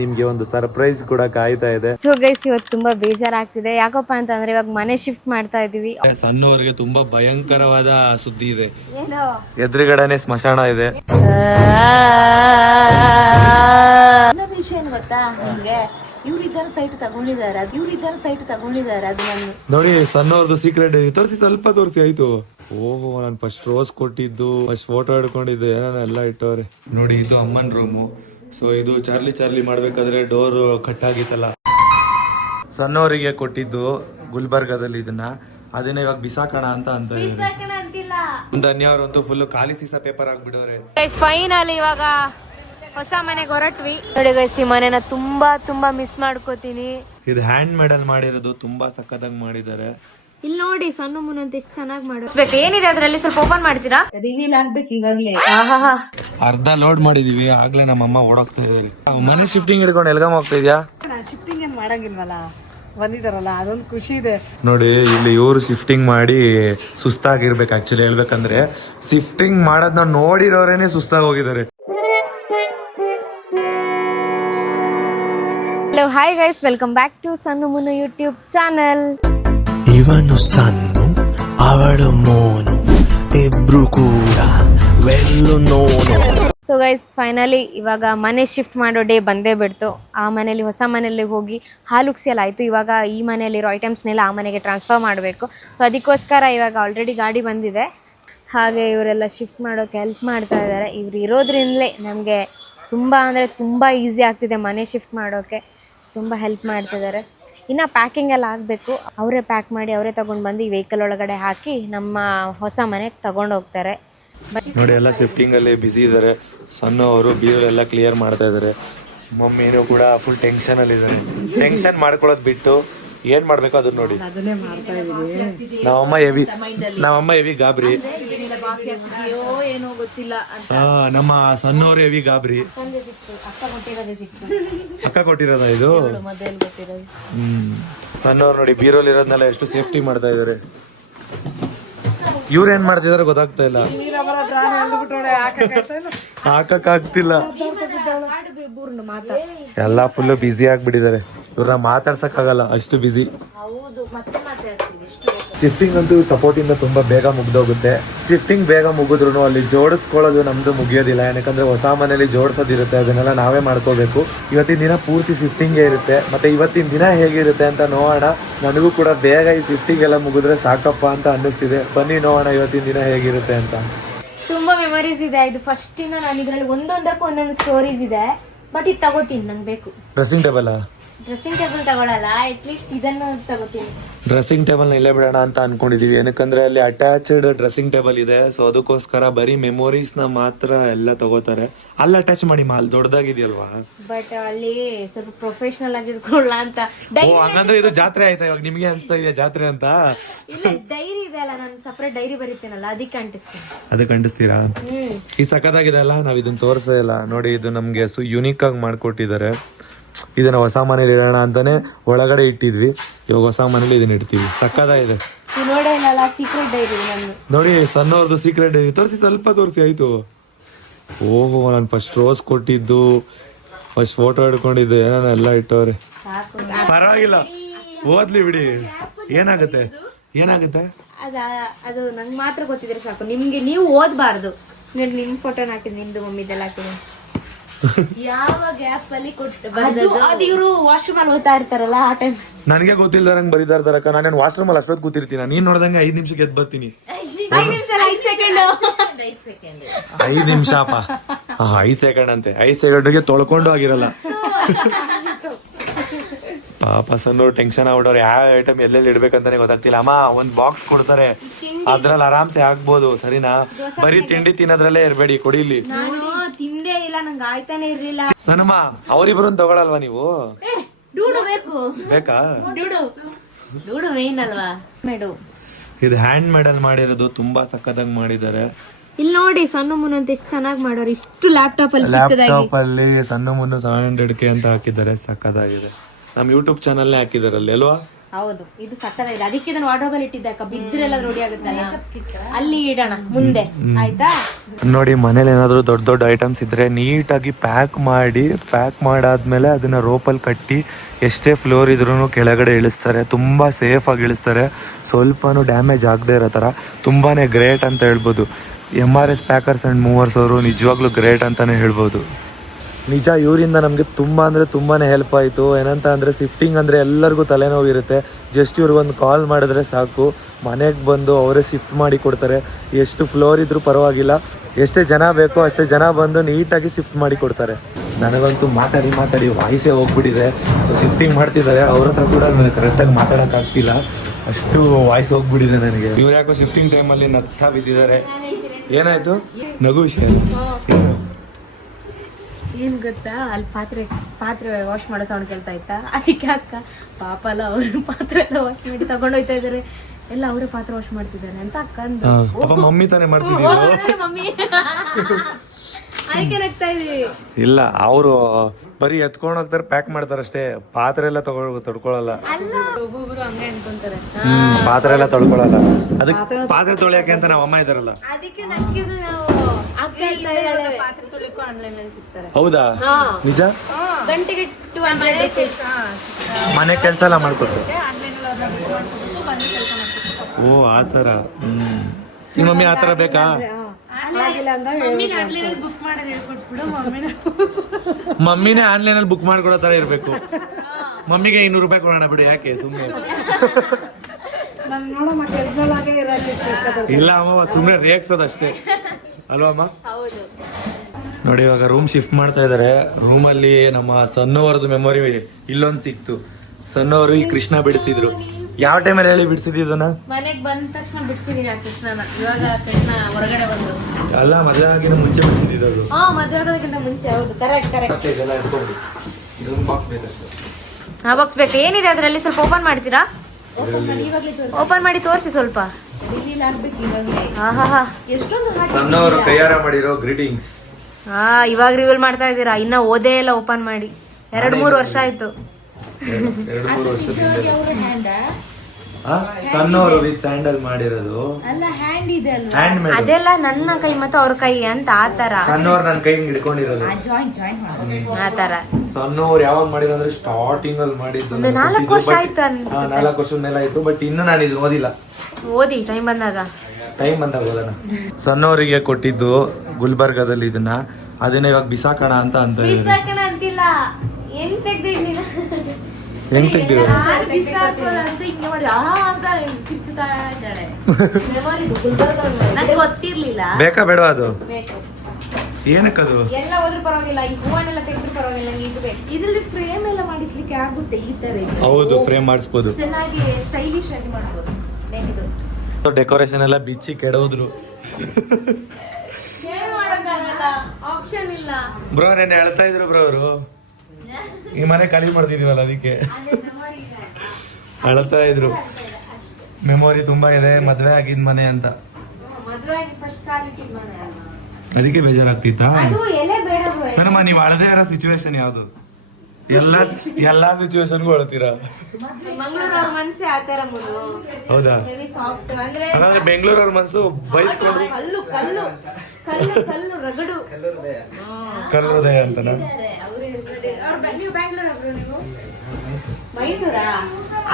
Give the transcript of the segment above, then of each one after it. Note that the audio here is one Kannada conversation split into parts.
ನಿಮ್ಗೆ ಒಂದು ಸರ್ಪ್ರೈಸ್ ಕೂಡ ಕಾಯ್ತಾ ಇದೆ. ಸೊ ಗೈಸ್ ಇವತ್ತು ತುಂಬಾ ಬೇಜಾರಾಗ್ತಿದೆ. ಯಾಕಪ್ಪ ಅಂತಂದ್ರೆ ಇವಾಗ ಮನೆ ಶಿಫ್ಟ್ ಮಾಡ್ತಾ ಇದೀವಿ. ಸಣ್ಣವರಿಗೆ ತುಂಬಾ ಭಯಂಕರವಾದ ಸುದ್ದಿ ಇದೆ. ಎದುರುಗಡೆನೆ ಸ್ಮಶಾನ ಇದೆ. ಇನ್ನೊಂದು ವಿಷಯ ಏನು ಗೊತ್ತಾ ನಿಮ್ಗೆ, ಇವ್ರಿದ್ದಾರ ಸೈಟ್ ತಗೊಂಡಿದ್ದಾರೆ ಅದು ನಾನು ನೋಡಿ. ಸಣ್ಣವ್ರದ್ದು ಸೀಕ್ರೆಟ್ ತೋರಿಸಿ, ಸ್ವಲ್ಪ ತೋರಿಸಿ ಆಯ್ತು. ಓಹೋ, ನಾನು ಫಸ್ಟ್ ರೋಸ್ ಕೊಟ್ಟಿದ್ದು, ಫಸ್ಟ್ ಫೋಟೋ ಹಿಡ್ಕೊಂಡಿದ್ದು, ಏನೆಲ್ಲ ಇಟ್ಟವ್ರೆ ನೋಡಿ. ಇದು ಅಮ್ಮನ್ ರೂಮು. ಸೊ ಇದು ಚಾರ್ಲಿ ಮಾಡ್ಬೇಕಾದ್ರೆ ಡೋರ್ ಕಟ್ ಆಗಿತ್ತಲ್ಲ, ಸಣ್ಣವರಿಗೆ ಕೊಟ್ಟಿದ್ದು ಗುಲ್ಬರ್ಗಾದಲ್ಲಿ. ಅದನ್ನ ಇವಾಗ ಬಿಸಾಕಣ ಅಂತ ಧನ್ಯವ್ರಂತೂ ಫುಲ್ ಖಾಲಿ ಸೀಸಾ ಪೇಪರ್ ಆಗ್ಬಿಡವ್ರೆ. ಫೈನಲ್ ಇವಾಗ ಹೊಸ ಮನೆಗೆ ಹೊರಟ್ವಿ. ನೋಡಿ ಗೈಸ್, ಈ ಮನೆನ ತುಂಬಾ ಮಿಸ್ ಮಾಡ್ಕೋತೀನಿ. ಇದು ಹ್ಯಾಂಡ್ ಮೇಡ್ ಅಲ್ಲಿ ಮಾಡಿರೋದು, ತುಂಬಾ ಸಕ್ಕತ್ತಾಗಿ ಮಾಡಿದ್ದಾರೆ. ಇಲ್ಲಿ ನೋಡಿ ಸಣ್ಣ ಮುನ್ನಂತ ಎಷ್ಟು ಚೆನ್ನಾಗಿ ಮಾಡೋದು. ಏನಿದೆ ಅದ್ರಲ್ಲಿ ಸ್ವಲ್ಪ ಓಪನ್ ಮಾಡ್ತೀರಾ? ರಿವೀಲ್ ಆಗ್ಬೇಕು ಈಗಾಗ್ಲೇ. ಅರ್ಧ ಲೋಡ್ ಮಾಡಿದೀವಿ, ಆಗ್ಲೇ ನಮ್ಮಮ್ಮ ಓಡಾಕ್ತಾ ಇದಾರೆ. ಮನೆ ಶಿಫ್ಟಿಂಗ್ ಹಿಡ್ಕೊಂಡು ಎಲ್ಗಮ್ಮ ಹೋಗ್ತಾ ಇದ್ಯಾ? ಶಿಫ್ಟಿಂಗ್ ಏನ್ ಮಾಡಂಗಿಲ್ವಲ್ಲ, ಬಂದಿದಾರಲ್ಲ ಅದೊಂದು ಖುಷಿ ಇದೆ. ನೋಡಿ ಇಲ್ಲಿ ಇವ್ರು ಶಿಫ್ಟಿಂಗ್ ಮಾಡಿ ಸುಸ್ತಾಗಿರ್ಬೇಕು. ಆಕ್ಚುಲಿ ಹೇಳ್ಬೇಕಂದ್ರೆ ಶಿಫ್ಟಿಂಗ್ ಮಾಡೋದ್ನ ನೋಡಿರೋರೇನೆ ಸುಸ್ತಾಗಿ ಹೋಗಿದ್ದಾರೆ. Hello, hi guys, welcome back to Sannu Munnu YouTube channel. ಇವನು ಸನ್ನು, ಅವಳು ಮೋನು, ಇಬ್ರು ಕೂಡ well known. So guys, finally ಇವಾಗ ಮನೆ ಶಿಫ್ಟ್ ಮಾಡೋ ಡೇ ಬಂದೇ ಬಿಡ್ತು. ಆ ಮನೇಲಿ ಹೊಸ ಮನೆಯಲ್ಲಿ ಹೋಗಿ ಹಾಲುಕ್ಸಿ ಎಲ್ಲ ಆಯಿತು. ಇವಾಗ ಈ ಮನೆಯಲ್ಲಿರೋ ಐಟಮ್ಸ್ನೆಲ್ಲ ಆ ಮನೆಗೆ ಟ್ರಾನ್ಸ್ಫರ್ ಮಾಡಬೇಕು. ಸೊ ಅದಕ್ಕೋಸ್ಕರ ಇವಾಗ ಆಲ್ರೆಡಿ ಗಾಡಿ ಬಂದಿದೆ. ಹಾಗೆ ಇವರೆಲ್ಲ ಶಿಫ್ಟ್ ಮಾಡೋಕ್ಕೆ ಹೆಲ್ಪ್ ಮಾಡ್ತಾ ಇದ್ದಾರೆ. ಇವ್ರು ಇರೋದ್ರಿಂದಲೇ ನಮಗೆ ತುಂಬ ಈಸಿ ಆಗ್ತಿದೆ ಮನೆ ಶಿಫ್ಟ್ ಮಾಡೋಕ್ಕೆ. ತುಂಬ ಹೆಲ್ಪ್ ಮಾಡ್ತಿದ್ದಾರೆ. ಇನ್ನು ಪ್ಯಾಕಿಂಗ್ ಎಲ್ಲ ಆಗಬೇಕು. ಅವರೇ ಪ್ಯಾಕ್ ಮಾಡಿ ಅವರೇ ತೊಗೊಂಡು ಬಂದು ಈ ವೆಹಿಕಲ್ ಒಳಗಡೆ ಹಾಕಿ ನಮ್ಮ ಹೊಸ ಮನೆಗೆ ತಗೊಂಡು ಹೋಗ್ತಾರೆ. ನೋಡಿ, ಎಲ್ಲ ಶಿಫ್ಟಿಂಗ್ ಅಲ್ಲಿ ಬಿಸಿ ಇದ್ದಾರೆ. ಸಣ್ಣ ಅವರು ಬೀರೆಲ್ಲ ಕ್ಲಿಯರ್ ಮಾಡ್ತಾ ಇದ್ದಾರೆ. ಮಮ್ಮಿನೂ ಕೂಡ ಫುಲ್ ಟೆನ್ಷನ್ ಅಲ್ಲಿ ಇದ್ದಾರೆ. ಟೆನ್ಷನ್ ಮಾಡ್ಕೊಳ್ಳೋದು ಬಿಟ್ಟು ಏನ್ ಮಾಡ್ಬೇಕು ಅದನ್ನ ನೋಡಿ. ಅದನ್ನೇ ಮಾಡ್ತಾ ಇದೀವಿ. ನಮ್ಮಮ್ಮ ಹೆವಿ ಗಾಬ್ರಿ. ನಮ್ಮ ಸಣ್ಣವ್ರು ಹೆವಿ ಗಾಬ್ರಿ. ಅಕ್ಕ ಕೊಟ್ಟಿರೋದ ಇದು? ಸಣ್ಣವ್ರು ನೋಡಿ ಬೀರೋಲ್ ಇರೋದ್ನೆಲ್ಲ ಎಷ್ಟು ಸೇಫ್ಟಿ ಮಾಡ್ತಾ ಇದಾರೆ. ಇವ್ರ ಏನ್ ಮಾಡ್ತಿದಾರೆ ಗೊತ್ತಾಗ್ತಾ ಇಲ್ಲ. ಹಾಕಕ್ ಆಗ್ತಿಲ್ಲ. ಎಲ್ಲ ಫುಲ್ ಬಿಸಿ ಆಗ್ಬಿಟ್ಟಿದ್ದಾರೆ. ಇವ್ರನ್ನ ಮಾತಾಡ್ಸಕ್ ಆಗಲ್ಲ, ಅಷ್ಟು ಬಿಸಿ. ಶಿಫ್ಟಿಂಗ್ ಅಂತೂ ಸಪೋರ್ಟ್ ಇಂದ ತುಂಬಾ ಬೇಗ ಮುಗ್ದೋಗುತ್ತೆ. ಶಿಫ್ಟಿಂಗ್ ಬೇಗ ಮುಗಿದ್ರು ಅಲ್ಲಿ ಜೋಡಿಸ್ಕೊಳ್ಳೋದು ನಮ್ದು ಮುಗಿಯೋದಿಲ್ಲ. ಯಾಕಂದ್ರೆ ಹೊಸ ಮನೇಲಿ ಜೋಡಿಸೋದಿರುತ್ತೆ, ಅದನ್ನೆಲ್ಲ ನಾವೇ ಮಾಡ್ಕೋಬೇಕು. ಇವತ್ತಿನ ದಿನ ಪೂರ್ತಿ ಶಿಫ್ಟಿಂಗೇ ಇರುತ್ತೆ. ಮತ್ತೆ ಇವತ್ತಿನ ದಿನ ಹೇಗಿರುತ್ತೆ ಅಂತ ನೋಡೋಣ. ನನಗೂ ಕೂಡ ಬೇಗ ಈ ಶಿಫ್ಟಿಂಗ್ ಎಲ್ಲ ಮುಗಿದ್ರೆ ಸಾಕಪ್ಪ ಅಂತ ಅನ್ನಿಸ್ತಿದೆ. ಬನ್ನಿ ನೋಡೋಣ ಇವತ್ತಿನ ದಿನ ಹೇಗಿರುತ್ತೆ ಅಂತ. ತುಂಬಾ ಮೆಮೊರೀಸ್ ಇದೆ. ಇದು ಫಸ್ಟ್ ಇಂದ ನಾನು ಇದ್ರಲ್ಲಿ ಒಂದೊಂದಕ್ಕೂ ಒಂದೊಂದು ಸ್ಟೋರೀಸ್ ಇದೆ. ಬಟ್ ಇದು ತಗೋತೀನಿ, ನಂಗೆ ಬೇಕು. ಡ್ರೆಸ್ಸಿಂಗ್ ಟೇಬಲ್ ತಗೊಳಲ್ಲ, ಅಟ್ಲೀಸ್ಟ್ ಇದನ್ನು ತಗೋತೀನಿ. ಡ್ರೆಸ್ಸಿಂಗ್ ಟೇಬಲ್ ನ ಇಲ್ಲೇ ಬಿಡೋಣ ಅಂತ ಅನ್ಕೊಂಡಿದೀವಿ. ಏನಕ್ಕಂದ್ರೆ ಅಲ್ಲಿ ಅಟ್ಯಾಚ್ಡ್ ಡ್ರೆಸ್ಸಿಂಗ್ ಟೇಬಲ್ ಇದೆ. ಸೊ ಅದಕ್ಕೋಸ್ಕರ ಬರೀ ಮೆಮೊರೀಸ್ ನ ಮಾತ್ರ ಎಲ್ಲ ತಗೋತಾರೆ. ಅಲ್ಲಿ ಅಟ್ಯಾಚ್ ಮಾಡಿ ಅಲ್ಲಿ ದೊಡ್ಡದಾಗಿದೆಯಲ್ವಾ. ಬಟ್ ಅಲ್ಲಿ ಸ್ವಲ್ಪ ಪ್ರೊಫೆಷನಲ್ ಆಗಿ ಇಟ್ಕೊಳ್ಳ ಅಂತ. ಹಂಗಂದ್ರೆ ಇದು ಜಾತ್ರೆ ಆಯ್ತಾ ಇವಾಗ? ನಿಮ್ಗೆ ಅನ್ಸ್ತಾ ಇದೆಯಾ ಜಾತ್ರೆ ಅಂತ? ಡೈರಿ ಇದೆ ಅಲ್ಲ, ನಾನು ಸಪರೇಟ್ ಡೈರಿ ಬರೀತೇನಲ್ಲ, ಅದಕ್ಕೆ ಅಂಟಿಸ್ತೀನಿ. ಅದಕ್ಕೆ ಅಂಟಿಸ್ತೀರಾ? ಈ ಸಖತ್ತಾಗಿದೆ ಅಲ್ಲ. ನಾವ್ ಇದನ್ನ ತೋರ್ಸೇ ಇಲ್ಲ ನೋಡಿ. ಇದು ನಮ್ಗೆ ಯುನೀಕ್ ಆಗಿ ಮಾಡ್ಕೊಟ್ಟಿದ್ದಾರೆ. ಇದನ್ನ ಹೊಸ ಮನೇಲಿ ಇರೋಣ ಅಂತಾನೆ ಒಳಗಡೆ ಇಟ್ಟಿದ್ವಿ. ಇವಾಗ ಹೊಸ ಮನೇಲಿ ಇದನ್ನ ಇಡ್ತೀವಿ. ಸಕ್ಕತ್ತಾಗಿದೆ ನೋಡಿ. ಸಣ್ಣವ್ರದ್ದು ಸೀಕ್ರೆಟ್ ಡೈರಿ ತೋರಿಸಿ, ಸ್ವಲ್ಪ ತೋರಿಸಿ ಆಯ್ತು. ಓಹೋ, ನಾನು ಫಸ್ಟ್ ರೋಸ್ ಕೊಟ್ಟಿದ್ದು, ಫಸ್ಟ್ ಫೋಟೋ ಹಿಡ್ಕೊಂಡಿದ್ದು, ಏನೆಲ್ಲ ಇಟ್ಟವ್ರೆ. ಪರವಾಗಿಲ್ಲ, ಓದ್ಲಿ ಬಿಡಿ. ಏನಾಗುತ್ತೆ ಅದು ನಂಗೆ ಮಾತ್ರ ಗೊತ್ತಿದ್ರೆ ಸಾಕು. ನಿಮ್ಗೆ ನೀವು ಓದ್ಬಾರ್ದು. ನಿಮ್ ಫೋಟೋನ ಹಾಕಿದ್, ನಿಮ್ದು ಮಮ್ಮಿದೆಲ್ಲ ಹಾಕಿದ್. ಯಾವ ಗ್ಯಾಪ್ ಅಲ್ಲಿ ಇವರು ವಾಶ್ರೂಮ್ ಅಲ್ಲಿ ಓದ್ತಾ ಇರ್ತಾರಲ್ಲ, ಆ ಟೈಮ್ ನನಗೆ ಗೊತ್ತಿಲ್ದಾರಂಗ್ ಬರೀತಾ ಇರ್ತಾರಕ್ಕ. ನಾನೇನು ವಾಶ್ರೂಮ್ ಅಲ್ಲಿ ಅಷ್ಟೊತ್ತು ಕೂತಿರ್ತೀನಿ. ನೀನ್ ನೋಡ್ದಂಗೆ 5 ನಿಮಿಷಕ್ಕೆ ಎದ್ದು ಬರ್ತೀನಿ. 5 ನಿಮಿಷ ಅಪ್ಪ. 5 ಸೆಕೆಂಡ್ ಅಂತೆ. 5 ಸೆಕೆಂಡ್ಗೆ ತೊಳ್ಕೊಂಡು ಆಗಿರಲ್ಲ. ಪಾಪ ಸಣ್ಣವ್ರು ಟೆನ್ಷನ್ ಆಗ್ಬಿಟ್ಟವ್ರು. ಯಾವ ಐಟಮ್ ಎಲ್ಲೆಲ್ಲಿ ಇಡ್ಬೇಕಂತಾನೆ ಗೊತ್ತಾಗ್ತಿಲ್ಲ. ಅಮ್ಮ ಒಂದ್ ಬಾಕ್ಸ್ ಕೊಡ್ತಾರೆ, ಅದ್ರಲ್ಲಿ ಆರಾಮ್ಸೆ ಆಗ್ಬೋದು. ಸರಿನಾ? ಬರೀ ತಿಂಡಿ ತಿನ್ನೋದ್ರಲ್ಲೇ ಇರ್ಬೇಡಿ, ಕೊಡಿಲಿ. ತಿಂದೇ ಇಲ್ಲ, ನಂಗೆ ಆಯ್ತಾನೆ ಇರ್ಲಿಲ್ಲ. ಸನಮ್ಮ, ಅವರಿಬ್ರು ತಗೊಳಲ್ವಾ ನೀವು? ಡೂಡು ಬೇಕಾ? ಡೂಡು ಮೇನ್ ಅಲ್ವಾ ಮೇಡು. ಇದು ಹ್ಯಾಂಡ್ ಮೇಡ್ ಅಲ್ಲಿ ಮಾಡಿರೋದು, ತುಂಬಾ ಸಕ್ಕತ್ತಾಗಿ ಮಾಡಿದ್ದಾರೆ. ಇಲ್ಲಿ ನೋಡಿ, ಸಣ್ಣ ಮುನ್ನಂತ ಎಷ್ಟು ಚೆನ್ನಾಗಿ ಮಾಡೋರು. ಇಷ್ಟು ಲ್ಯಾಪ್ಟಾಪ್ ಅಲ್ಲಿ ಸಣ್ಣ ಮುನ್ನು 700K ಅಂತ ಹಾಕಿದ್ದಾರೆ. ಸಕ್ಕತ್ತಾಗಿದೆ. ನಮ್ ಯೂಟ್ಯೂಬ್ ಚಾನಲ್ ಹಾಕಿದಾರಲ್ಲಿ ಅಲ್ವಾ? ಹೌದು ಇದು ಸಕ್ಕತ್ತಾಗಿದೆ. ಅದಕ್ಕೆ ನಾನು ವಾರ್ಡ್ರೋಬ್ ಅಲ್ಲಿ ಇಟ್ಟಿದ್ದೆ ಅಕ್ಕ, ಬಿದ್ರೆಲ್ಲ ರೆಡಿ ಆಗುತ್ತಲ್ಲ ಅಲ್ಲಿ ಇಡೋಣ ಮುಂದೆ, ಆಯ್ತಾ? ನೋಡಿ, ಮನೇಲಿ ಏನಾದರೂ ದೊಡ್ಡ ದೊಡ್ಡ ಐಟಮ್ಸ್ ಇದ್ರೆ ನೀಟಾಗಿ ಪ್ಯಾಕ್ ಮಾಡಾದ್ಮೇಲೆ ಅದನ್ನ ರೋಪಲ್ಲಿ ಕಟ್ಟಿ ಎಷ್ಟೇ ಫ್ಲೋರ್ ಇದ್ರೂ ಕೆಳಗಡೆ ಇಳಿಸ್ತಾರೆ. ತುಂಬ ಸೇಫಾಗಿ ಇಳಿಸ್ತಾರೆ, ಸ್ವಲ್ಪನೂ ಡ್ಯಾಮೇಜ್ ಆಗದೆ ಇರೋ ಥರ. ತುಂಬಾ ಗ್ರೇಟ್ ಅಂತ ಹೇಳ್ಬೋದು. MRS ಪ್ಯಾಕರ್ಸ್ ಆ್ಯಂಡ್ ಮೂವರ್ಸ್ ಅವರು ನಿಜವಾಗ್ಲೂ ಗ್ರೇಟ್ ಅಂತಲೇ ಹೇಳ್ಬೋದು. ನಿಜ, ಇವರಿಂದ ನಮಗೆ ತುಂಬ ಅಂದರೆ ತುಂಬಾ ಹೆಲ್ಪ್ ಆಯಿತು. ಏನಂತ ಅಂದರೆ ಶಿಫ್ಟಿಂಗ್ ಅಂದರೆ ಎಲ್ಲರಿಗೂ ತಲೆನೋವು ಇರುತ್ತೆ. ಜಸ್ಟ್ ಇವ್ರಿಗೊಂದು ಕಾಲ್ ಮಾಡಿದ್ರೆ ಸಾಕು, ಮನೆಗೆ ಬಂದು ಅವರೇ ಶಿಫ್ಟ್ ಮಾಡಿ ಕೊಡ್ತಾರೆ. ಎಷ್ಟು ಫ್ಲೋರ್ ಇದ್ರೂ ಪರವಾಗಿಲ್ಲ, ಎಷ್ಟೇ ಜನ ಬೇಕೋ ಅಷ್ಟೇ ಜನ ಬಂದು ನೀಟಾಗಿ ಶಿಫ್ಟ್ ಮಾಡಿ ಕೊಡ್ತಾರೆ. ನನಗಂತೂ ಮಾತಾಡಿ ವಾಯ್ಸೇ ಹೋಗ್ಬಿಟ್ಟಿದೆ. ಸೊ ಶಿಫ್ಟಿಂಗ್ ಮಾಡ್ತಿದ್ದಾರೆ, ಅವ್ರ ಹತ್ರ ಕೂಡ ನನಗೆ ಕರೆಕ್ಟಾಗಿ ಮಾತಾಡೋಕ್ಕಾಗ್ತಿಲ್ಲ, ಅಷ್ಟು ವಾಯ್ಸ್ ಹೋಗ್ಬಿಟ್ಟಿದೆ ನನಗೆ. ಇವ್ರು ಯಾಕೋ ಶಿಫ್ಟಿಂಗ್ ಟೈಮಲ್ಲಿ ನಗ್ತಾ ಬಿದ್ದಿದ್ದಾರೆ. ಏನಾಯಿತು? ನಗು ವಿಷಯ ಏನ್ ಗೊತ್ತಾ, ಅಲ್ಲಿ ಪಾತ್ರೆ ವಾಶ್ ಮಾಡೋ ಸೌಂಡ್ ಕೇಳ್ತಾ ಇತ್ತಾ, ಅದಕ್ಕೆ ಅಕ್ಕ ಪಾಪ ಅಲ್ಲ ಅವರು ಪಾತ್ರೆ ಎಲ್ಲ ವಾಶ್ ಮಾಡಿ ತಗೊಂಡೋಗ್ತಾ ಇದಾರೆ, ಎಲ್ಲ ಅವರೇ ಪಾತ್ರೆ ವಾಶ್ ಮಾಡ್ತಿದ್ದಾರೆ ಅಂತ ಅಕ್ಕ ಅಂದ್ರು. ಮಮ್ಮಿ ತಾನೇ ಮಾಡ್ತಿದ್ದೀವಿ. ಮಮ್ಮಿ ಅದಕ್ಕೆ ನಗ್ತಾ ಇದೀವಿ. ಇಲ್ಲ, ಅವರು ಬರೀ ಎತ್ಕೊಂಡು ಹೋಗ್ತಾರೆ, ಪ್ಯಾಕ್ ಮಾಡ್ತಾರೆ ಅಷ್ಟೇ, ಪಾತ್ರೆ ಎಲ್ಲ ತೊಳ್ಕೊಳ್ಳಲ್ಲ. ಒಬ್ಬೊಬ್ರು ಹಂಗೆ ಅನ್ಕೊಂತಾರೆ. ಪಾತ್ರೆ ಎಲ್ಲ ತೊಳ್ಕೊಳ್ಳಲ್ಲ, ಅದಕ್ಕೆ ಪಾತ್ರೆ ತೊಳೆಯಕ್ಕೆ ಅಂತ ನಾವು ಅಮ್ಮ ಇದಾರಲ್ಲ, ಅದಕ್ಕೆ ನಕ್ಕಿದ್ದು ನಾವು ಪಾತ್ರೆ ತೊಳಿಕೋ ಆನ್ಲೈನ್ ಅಲ್ಲಿ ಸಿಗ್ತಾರೆ. ಹೌದಾ? ನಿಜ? ಗಂಟೆಗೆ 200 rupees. ಮನೆ ಕೆಲಸ ಎಲ್ಲ ಮಾಡ್ಕೊಡ್ತಾರೆ. ಓ, ಆ ಥರ. ನಿಮ್ಮ ಮಮ್ಮಿ ಆ ಥರ ಬೇಕಾ? ಮಮ್ಮಿನೇ ಆನ್ಲೈನಲ್ಲಿ ಬುಕ್ ಮಾಡ್ಕೊಡೋ ಥರ ಇರಬೇಕು. ಮಮ್ಮಿಗೆ 200 ರೂಪಾಯಿ ಕೊಡೋಣ ಬಿಡು, ಯಾಕೆ ಸುಮ್ಮನೆ. ಇಲ್ಲ ಅಮ್ಮ, ಸುಮ್ಮನೆ ರೇಗ್ಸೋದಷ್ಟೇ ಅಲ್ವಾ ಅಮ್ಮ? ನೋಡಿ, ಇವಾಗ ರೂಮ್ ಶಿಫ್ಟ್ ಮಾಡ್ತಾ ಇದ್ದಾರೆ. ರೂಮಲ್ಲಿ ನಮ್ಮ ಸಣ್ಣವರದ್ದು ಮೆಮೊರಿ ಇಲ್ಲೊಂದು ಸಿಕ್ತು. ಸಣ್ಣವರು ಈ ಕೃಷ್ಣ ಬಿಡಿಸಿದ್ರು. ಯಾವ ಟೈಮಲ್ಲಿ ಹೇಳಿ ಬಿಡಿಸಿದ್ವಿ ಇದನ್ನ? ಮನೆಗೆ ಬಂದ ತಕ್ಷಣ ಬಿಡಿಸಿದೀನಿ ಆ ಕೃಷ್ಣನ. ಇವಾಗ ಕೃಷ್ಣ ಹೊರಗಡೆ ಬಂದ್ರು. ಅಲ್ಲ, ಮದುವೆ ಆಗಿನ ಮುಂಚೆ ಬಿಡಿಸಿದ್ದು. ಮದುವೆ ಆಗೋದಕ್ಕಿಂತ ಮುಂಚೆ. ಹೌದು, ಕರೆಕ್ಟ್. ಇದೆಲ್ಲ ಇಟ್ಕೊಂಡು ಇದೊಂದು ಬಾಕ್ಸ್ ಬೇಕಷ್ಟೇ. ಆ ಬಾಕ್ಸ್ ಬೇಕು. ಏನಿದೆ ಅದರಲ್ಲಿ? ಸ್ವಲ್ಪ ಓಪನ್ ಮಾಡ್ತೀರಾ? ಓಪನ್ ಮಾಡಿ ತೋರಿಸಿ ಸ್ವಲ್ಪ. ಸಣ್ಣವರು ಕೈಯಾರ ಮಾಡಿರೋ ಗ್ರೀಟಿಂಗ್ಸ್. ಇವಾಗ ರಿವೀಲ್ ಮಾಡ್ತಾ ಇದ್ದೀರಾ? ಇನ್ನ ಓದೇ ಎಲ್ಲ ಓಪನ್ ಮಾಡಿ 2-3 ವರ್ಷ ಆಯ್ತು. 2-3 ವರ್ಷದಿಂದ ಸಣ್ಣವರು ವಿತ್ ಹ್ಯಾಂಡಲ್ ಮಾಡಿರೋದು. Hand made. ಅದೆಲ್ಲ ನನ್ನ ಕೈ ಮತ್ತು ಅವ್ರ ಕೈ ಅಂತ ಆತರ. ಸಣ್ಣವ್ರು ನನ್ನ ಕೈ ಹಿಡ್ಕೊಂಡಿರೋದು ಆತರ. ಸಣ್ಣವ್ರು ಯಾವಾಗ ಮಾಡಿದ್ರು ಅಂದ್ರೆ ಸ್ಟಾರ್ಟಿಂಗ್ ಅಲ್ಲಿ ಮಾಡಿದ್ದು. 4 ವರ್ಷ ಆಯ್ತು. 4 ವರ್ಷದ ಮೇಲೆ ಆಯ್ತು. ಬಟ್ ಇನ್ನು ನಾನು ಇದು ಓದಿಲ್ಲ. ಓದಿ ಟೈಮ್ ಬಂದಾಗ ಓದೋಣ. ಸಣ್ಣವರಿಗೆ ಕೊಟ್ಟಿದ್ದು ಗುಲ್ಬರ್ಗಾದಲ್ಲಿ ಇದನ್ನ, ಅದನ್ನ ಇವಾಗ ಬಿಸಾಕಣ ಅಂತ ಬಿಸಾಕಣ ಅಂತಿಲ್ಲ. ಹೆಂಗ್ ತೆಗ್ದಿಲ್ಲ? ಹೆಂಗ್ ತೆಗ್ದಿರೋ? ಬೇಕಾ ಬೇಡವಾ ಅದು? ಏನಕ್ಕದು? ಎಲ್ಲ ಹೋದ್ರೂ ಪರವಾಗಿಲ್ಲ, ಈ ಹೂವನ್ನೆಲ್ಲ ತೆಗೆದ್ರು ಪರವಾಗಿಲ್ಲ, ಇದು ಬೇಕು. ಇದ್ರಲ್ಲಿ ಫ್ರೇಮ್ ಎಲ್ಲ ಮಾಡಿಸ್ಲಿಕ್ಕೆ ಆಗುತ್ತೆ. ಈ ತರ ಹೌದು, ಫ್ರೇಮ್ ಮಾಡಿಸ್ಬೋದು, ಚೆನ್ನಾಗಿ ಸ್ಟೈಲಿಶ್ ಆಗಿ ಮಾಡ್ಬೋದು. ಡೆಕೋರೇಷನ್ ಎಲ್ಲ ಬಿಚ್ಚಿ ಕೆಡೋದ್ರು. ಆಪ್ಷನ್ ಇಲ್ಲ ಬ್ರೋ. ನೆನ್ನೆ ಹೇಳ್ತಾ ಇದ್ರು ಬ್ರೋ ಅವರು, ಈ ಮನೆ ಖಾಲಿ ಮಾಡ್ತಿದೀವಲ್ಲ ಅದಕ್ಕೆ ಅಳ್ತಾ ಇದ್ರು. ಮೆಮೊರಿ ತುಂಬಾ ಇದೆ, ಮದ್ವೆ ಆಗಿದ್ ಮನೆ ಅಂತ, ಅದಕ್ಕೆ ಬೇಜಾರಾಗ್ತಿತ್ತಾ? ಸನಮ್ಮ, ನೀವು ಅಳದೇ ಇರೋ ಸಿಚುವೇಶನ್ ಯಾವ್ದು? ಎಲ್ಲಾ ಸಿಚುವೇಶನ್ಗೂ ಅಳ್ತೀರಾ? ಹೌದಾ? ಹಾಗಾದ್ರೆ ಬೆಂಗಳೂರವ್ರ ಮನ್ಸು ಬಯಸ್ಕೊಂಡು ಕಲ್ಲು ಹೃದಯ ಅಂತನಾ?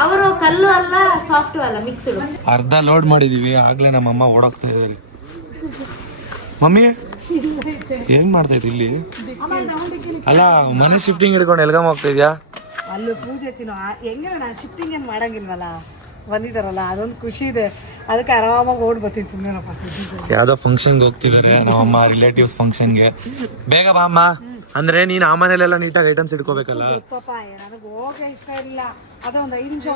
ಅವರು ಕಲ್ಲು ಅಲ್ಲ, ಸಾಫ್ಟ್ ಅಲ್ಲ, ಮಿಕ್ಸ್ಡ್. ಅರ್ಧ ಲೋಡ್ ಮಾಡಿದೀವಿ, ಆಗ್ಲೇ ನಮ್ಮಮ್ಮ ಓಡಾಕ್ತಾ ಇದ್ದಾರೆ. ಮಮ್ಮಿ ಏನ್ ಮಾಡ್ತಾ ಇದ್ರಿ ಇಲ್ಲಿ? ಅಲ್ಲ, ಮನೆ ಶಿಫ್ಟಿಂಗ್ ಹಿಡ್ಕೊಂಡು ಎಲ್ಗಮ್ಮ ಹೋಗ್ತಾ ಇದ್ಯಾ? ಅಲ್ಲೂ ಪೂಜೆ ಹೆಂಗ, ನಾನು ಶಿಫ್ಟಿಂಗ್ ಏನ್ ಮಾಡಂಗಿಲ್ವಲ್ಲ, ಬಂದಿದಾರಲ್ಲ ಅದೊಂದು ಖುಷಿ ಇದೆ. ಅದಕ್ಕೆ ಆರಾಮಾಗಿ ಓಡ್ ಬರ್ತೀನಿ ಸುಮ್ಮನೆಪ್ಪ. ಯಾವ್ದೋ ಫಂಕ್ಷನ್ಗೆ ಹೋಗ್ತಿದ್ದಾರೆ ನಮ್ಮಮ್ಮ, ರಿಲೇಟಿವ್ಸ್ ಫಂಕ್ಷನ್ಗೆ. ಬೇಗ ಬಾ ಅಮ್ಮ. ಅಂದ್ರೆ ನೀನ್ ಆ ಮನೇಲೆಲ್ಲ ನೀಟಾಗಿ ಐಟಮ್ಸ್ ಇಟ್ಕೋಬೇಕಲ್ಲ. ಪಾಪ ನನಗೆ ಹೋಗೇ ಇಷ್ಟ ಇಲ್ಲ. ಅದೊಂದು 5 ನಿಮಿಷ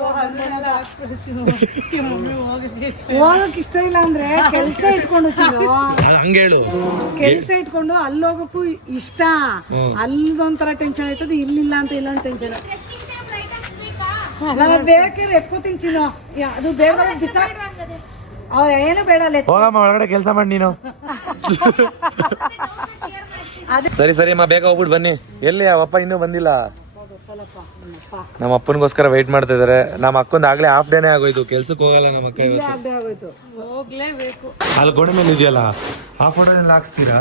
ಹೋಗಕ್ ಇಷ್ಟ ಇಲ್ಲ ಅಂದ್ರೆ ಕೆಲಸ ಇಟ್ಕೊಂಡು ಹಂಗೆ ಹೇಳು. ಕೆಲಸ ಇಟ್ಕೊಂಡು ಅಲ್ಲಿ ಹೋಗಕ್ಕೂ ಇಷ್ಟ. ಅಲ್ಲೊಂಥರ ಟೆನ್ಷನ್ ಆಯ್ತದೆ, ಇಲ್ಲಿಲ್ಲ ಅಂತ ಇಲ್ಲೊಂದು ಟೆನ್ಷನ್. ನನಗೆ ಬೇಕಾದ್ರೆ ಎತ್ಕೋತೀನಿ ಚಿನ್ನು, ಅದು ಬೇಡ ಬಿಸಾಕ್. ಅವ್ರ ಏನು ಬೇಡ, ಹೋಗಮ್ಮ ಒಳಗಡೆ ಕೆಲಸ ಮಾಡಿ ನೀನು. ಸರಿ ಅಮ್ಮ, ಬೇಗ ಹೋಗ್ಬಿಟ್ಟು ಬನ್ನಿ. ಎಲ್ಲಿ ಅವಪ್ಪ ಇನ್ನೂ ಬಂದಿಲ್ಲ? ಅಲ್ಲಪ್ಪ ನಿಮ್ಮಪ್ಪ ನಮ್ಮ ಅಪ್ಪನಿಗೋಸ್ಕರ ವೆಯ್ಟ್ ಮಾಡ್ತಾ ಇದಾರೆ. ನಮ್ಮ ಅಕ್ಕಂದು ಆಗ್ಲೇ ಹಾಫ್ ಡೇನೇ ಆಗೋಯ್ತು, ಕೆಲ್ಸಕ್ಕೆ ಹೋಗಲ್ಲ ನಮ್ಮ ಅಕ್ಕ ಇವತ್ತು. ಅಡ್ಡ ಆಗೋಯ್ತು, ಹೋಗ್ಲೇಬೇಕು. ಅಲ್ಲಿ ಗೋಡೆ ಮೇಲೆ ಇದೆಯಲ್ಲ ಆ ಫೋಟೋದಲ್ಲಿ ಹಾಕ್ಸ್ತೀರಾ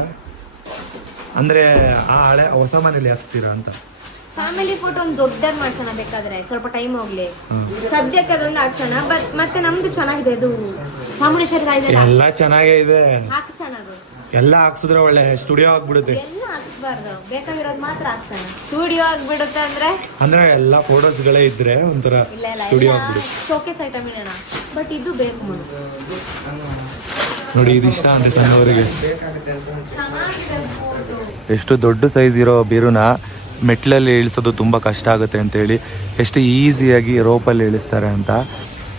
ಅಂದ್ರೆ ಆ ಹಳೆ ಹೊಸ ಮನೇಲಿ ಹಾಕ್ಸ್ತೀರಾ ಅಂತ? ಫ್ಯಾಮಿಲಿ ಫೋಟೋ ಒಂದು ದೊಡ್ಡದಾಗಿ ಮಾಡ್ಸೋಣ ಬೇಕಾದ್ರೆ, ಸ್ವಲ್ಪ ಟೈಮ್ ಹೋಗ್ಲಿ. ಸದ್ಯಕ್ಕೆ ಅದೊಂದು ಹಾಕ್ಸೋಣ. ಬಟ್ ಮತ್ತೆ ನಮ್ದು ಚೆನ್ನಾಗಿದೆ, ಅದು ಚಾಮುಂಡೇಶ್ವರಿ ಎಲ್ಲ ಚೆನ್ನಾಗೇ ಇದೆ, ಹಾಕ್ಸೋಣ. ಅದು ಎಲ್ಲ ಹಾಕ್ಸಿದ್ರೆ ಒಳ್ಳೆ ಸ್ಟುಡಿಯೋ ಆಗ್ಬಿಡುತ್ತೆ. ಎಲ್ಲ ಹಾಕ್ಸ್ಬಾರ್ದು, ಬೇಕಾಗಿರೋದು ಮಾತ್ರ ಹಾಕ್ಸೋಣ. ಸ್ಟುಡಿಯೋ ಆಗ್ಬಿಡುತ್ತೆ ಅಂದ್ರೆ ಎಲ್ಲ ಫೋಟೋಸ್ಗಳೇ ಇದ್ರೆ ಒಂಥರ ಸ್ಟುಡಿಯೋ ಆಗ್ಬಿಡುತ್ತೆ. ಶೋಕೇಸ್ ಐಟಮ್ ಇಡೋಣ. ಬಟ್ ಇದು ಬೇಕು ನೋಡಿ, ಇದು ಇಷ್ಟ ಅಂತ ಸಣ್ಣವರಿಗೆ. ಎಷ್ಟು ದೊಡ್ಡ ಸೈಜ್ ಇರೋ ಬೀರುನ ಮೆಟ್ಲಲ್ಲಿ ಇಳಿಸೋದು ತುಂಬ ಕಷ್ಟ ಆಗುತ್ತೆ ಅಂತೇಳಿ ಎಷ್ಟು ಈಸಿಯಾಗಿ ರೋಪಲ್ಲಿ ಇಳಿಸ್ತಾರೆ ಅಂತ.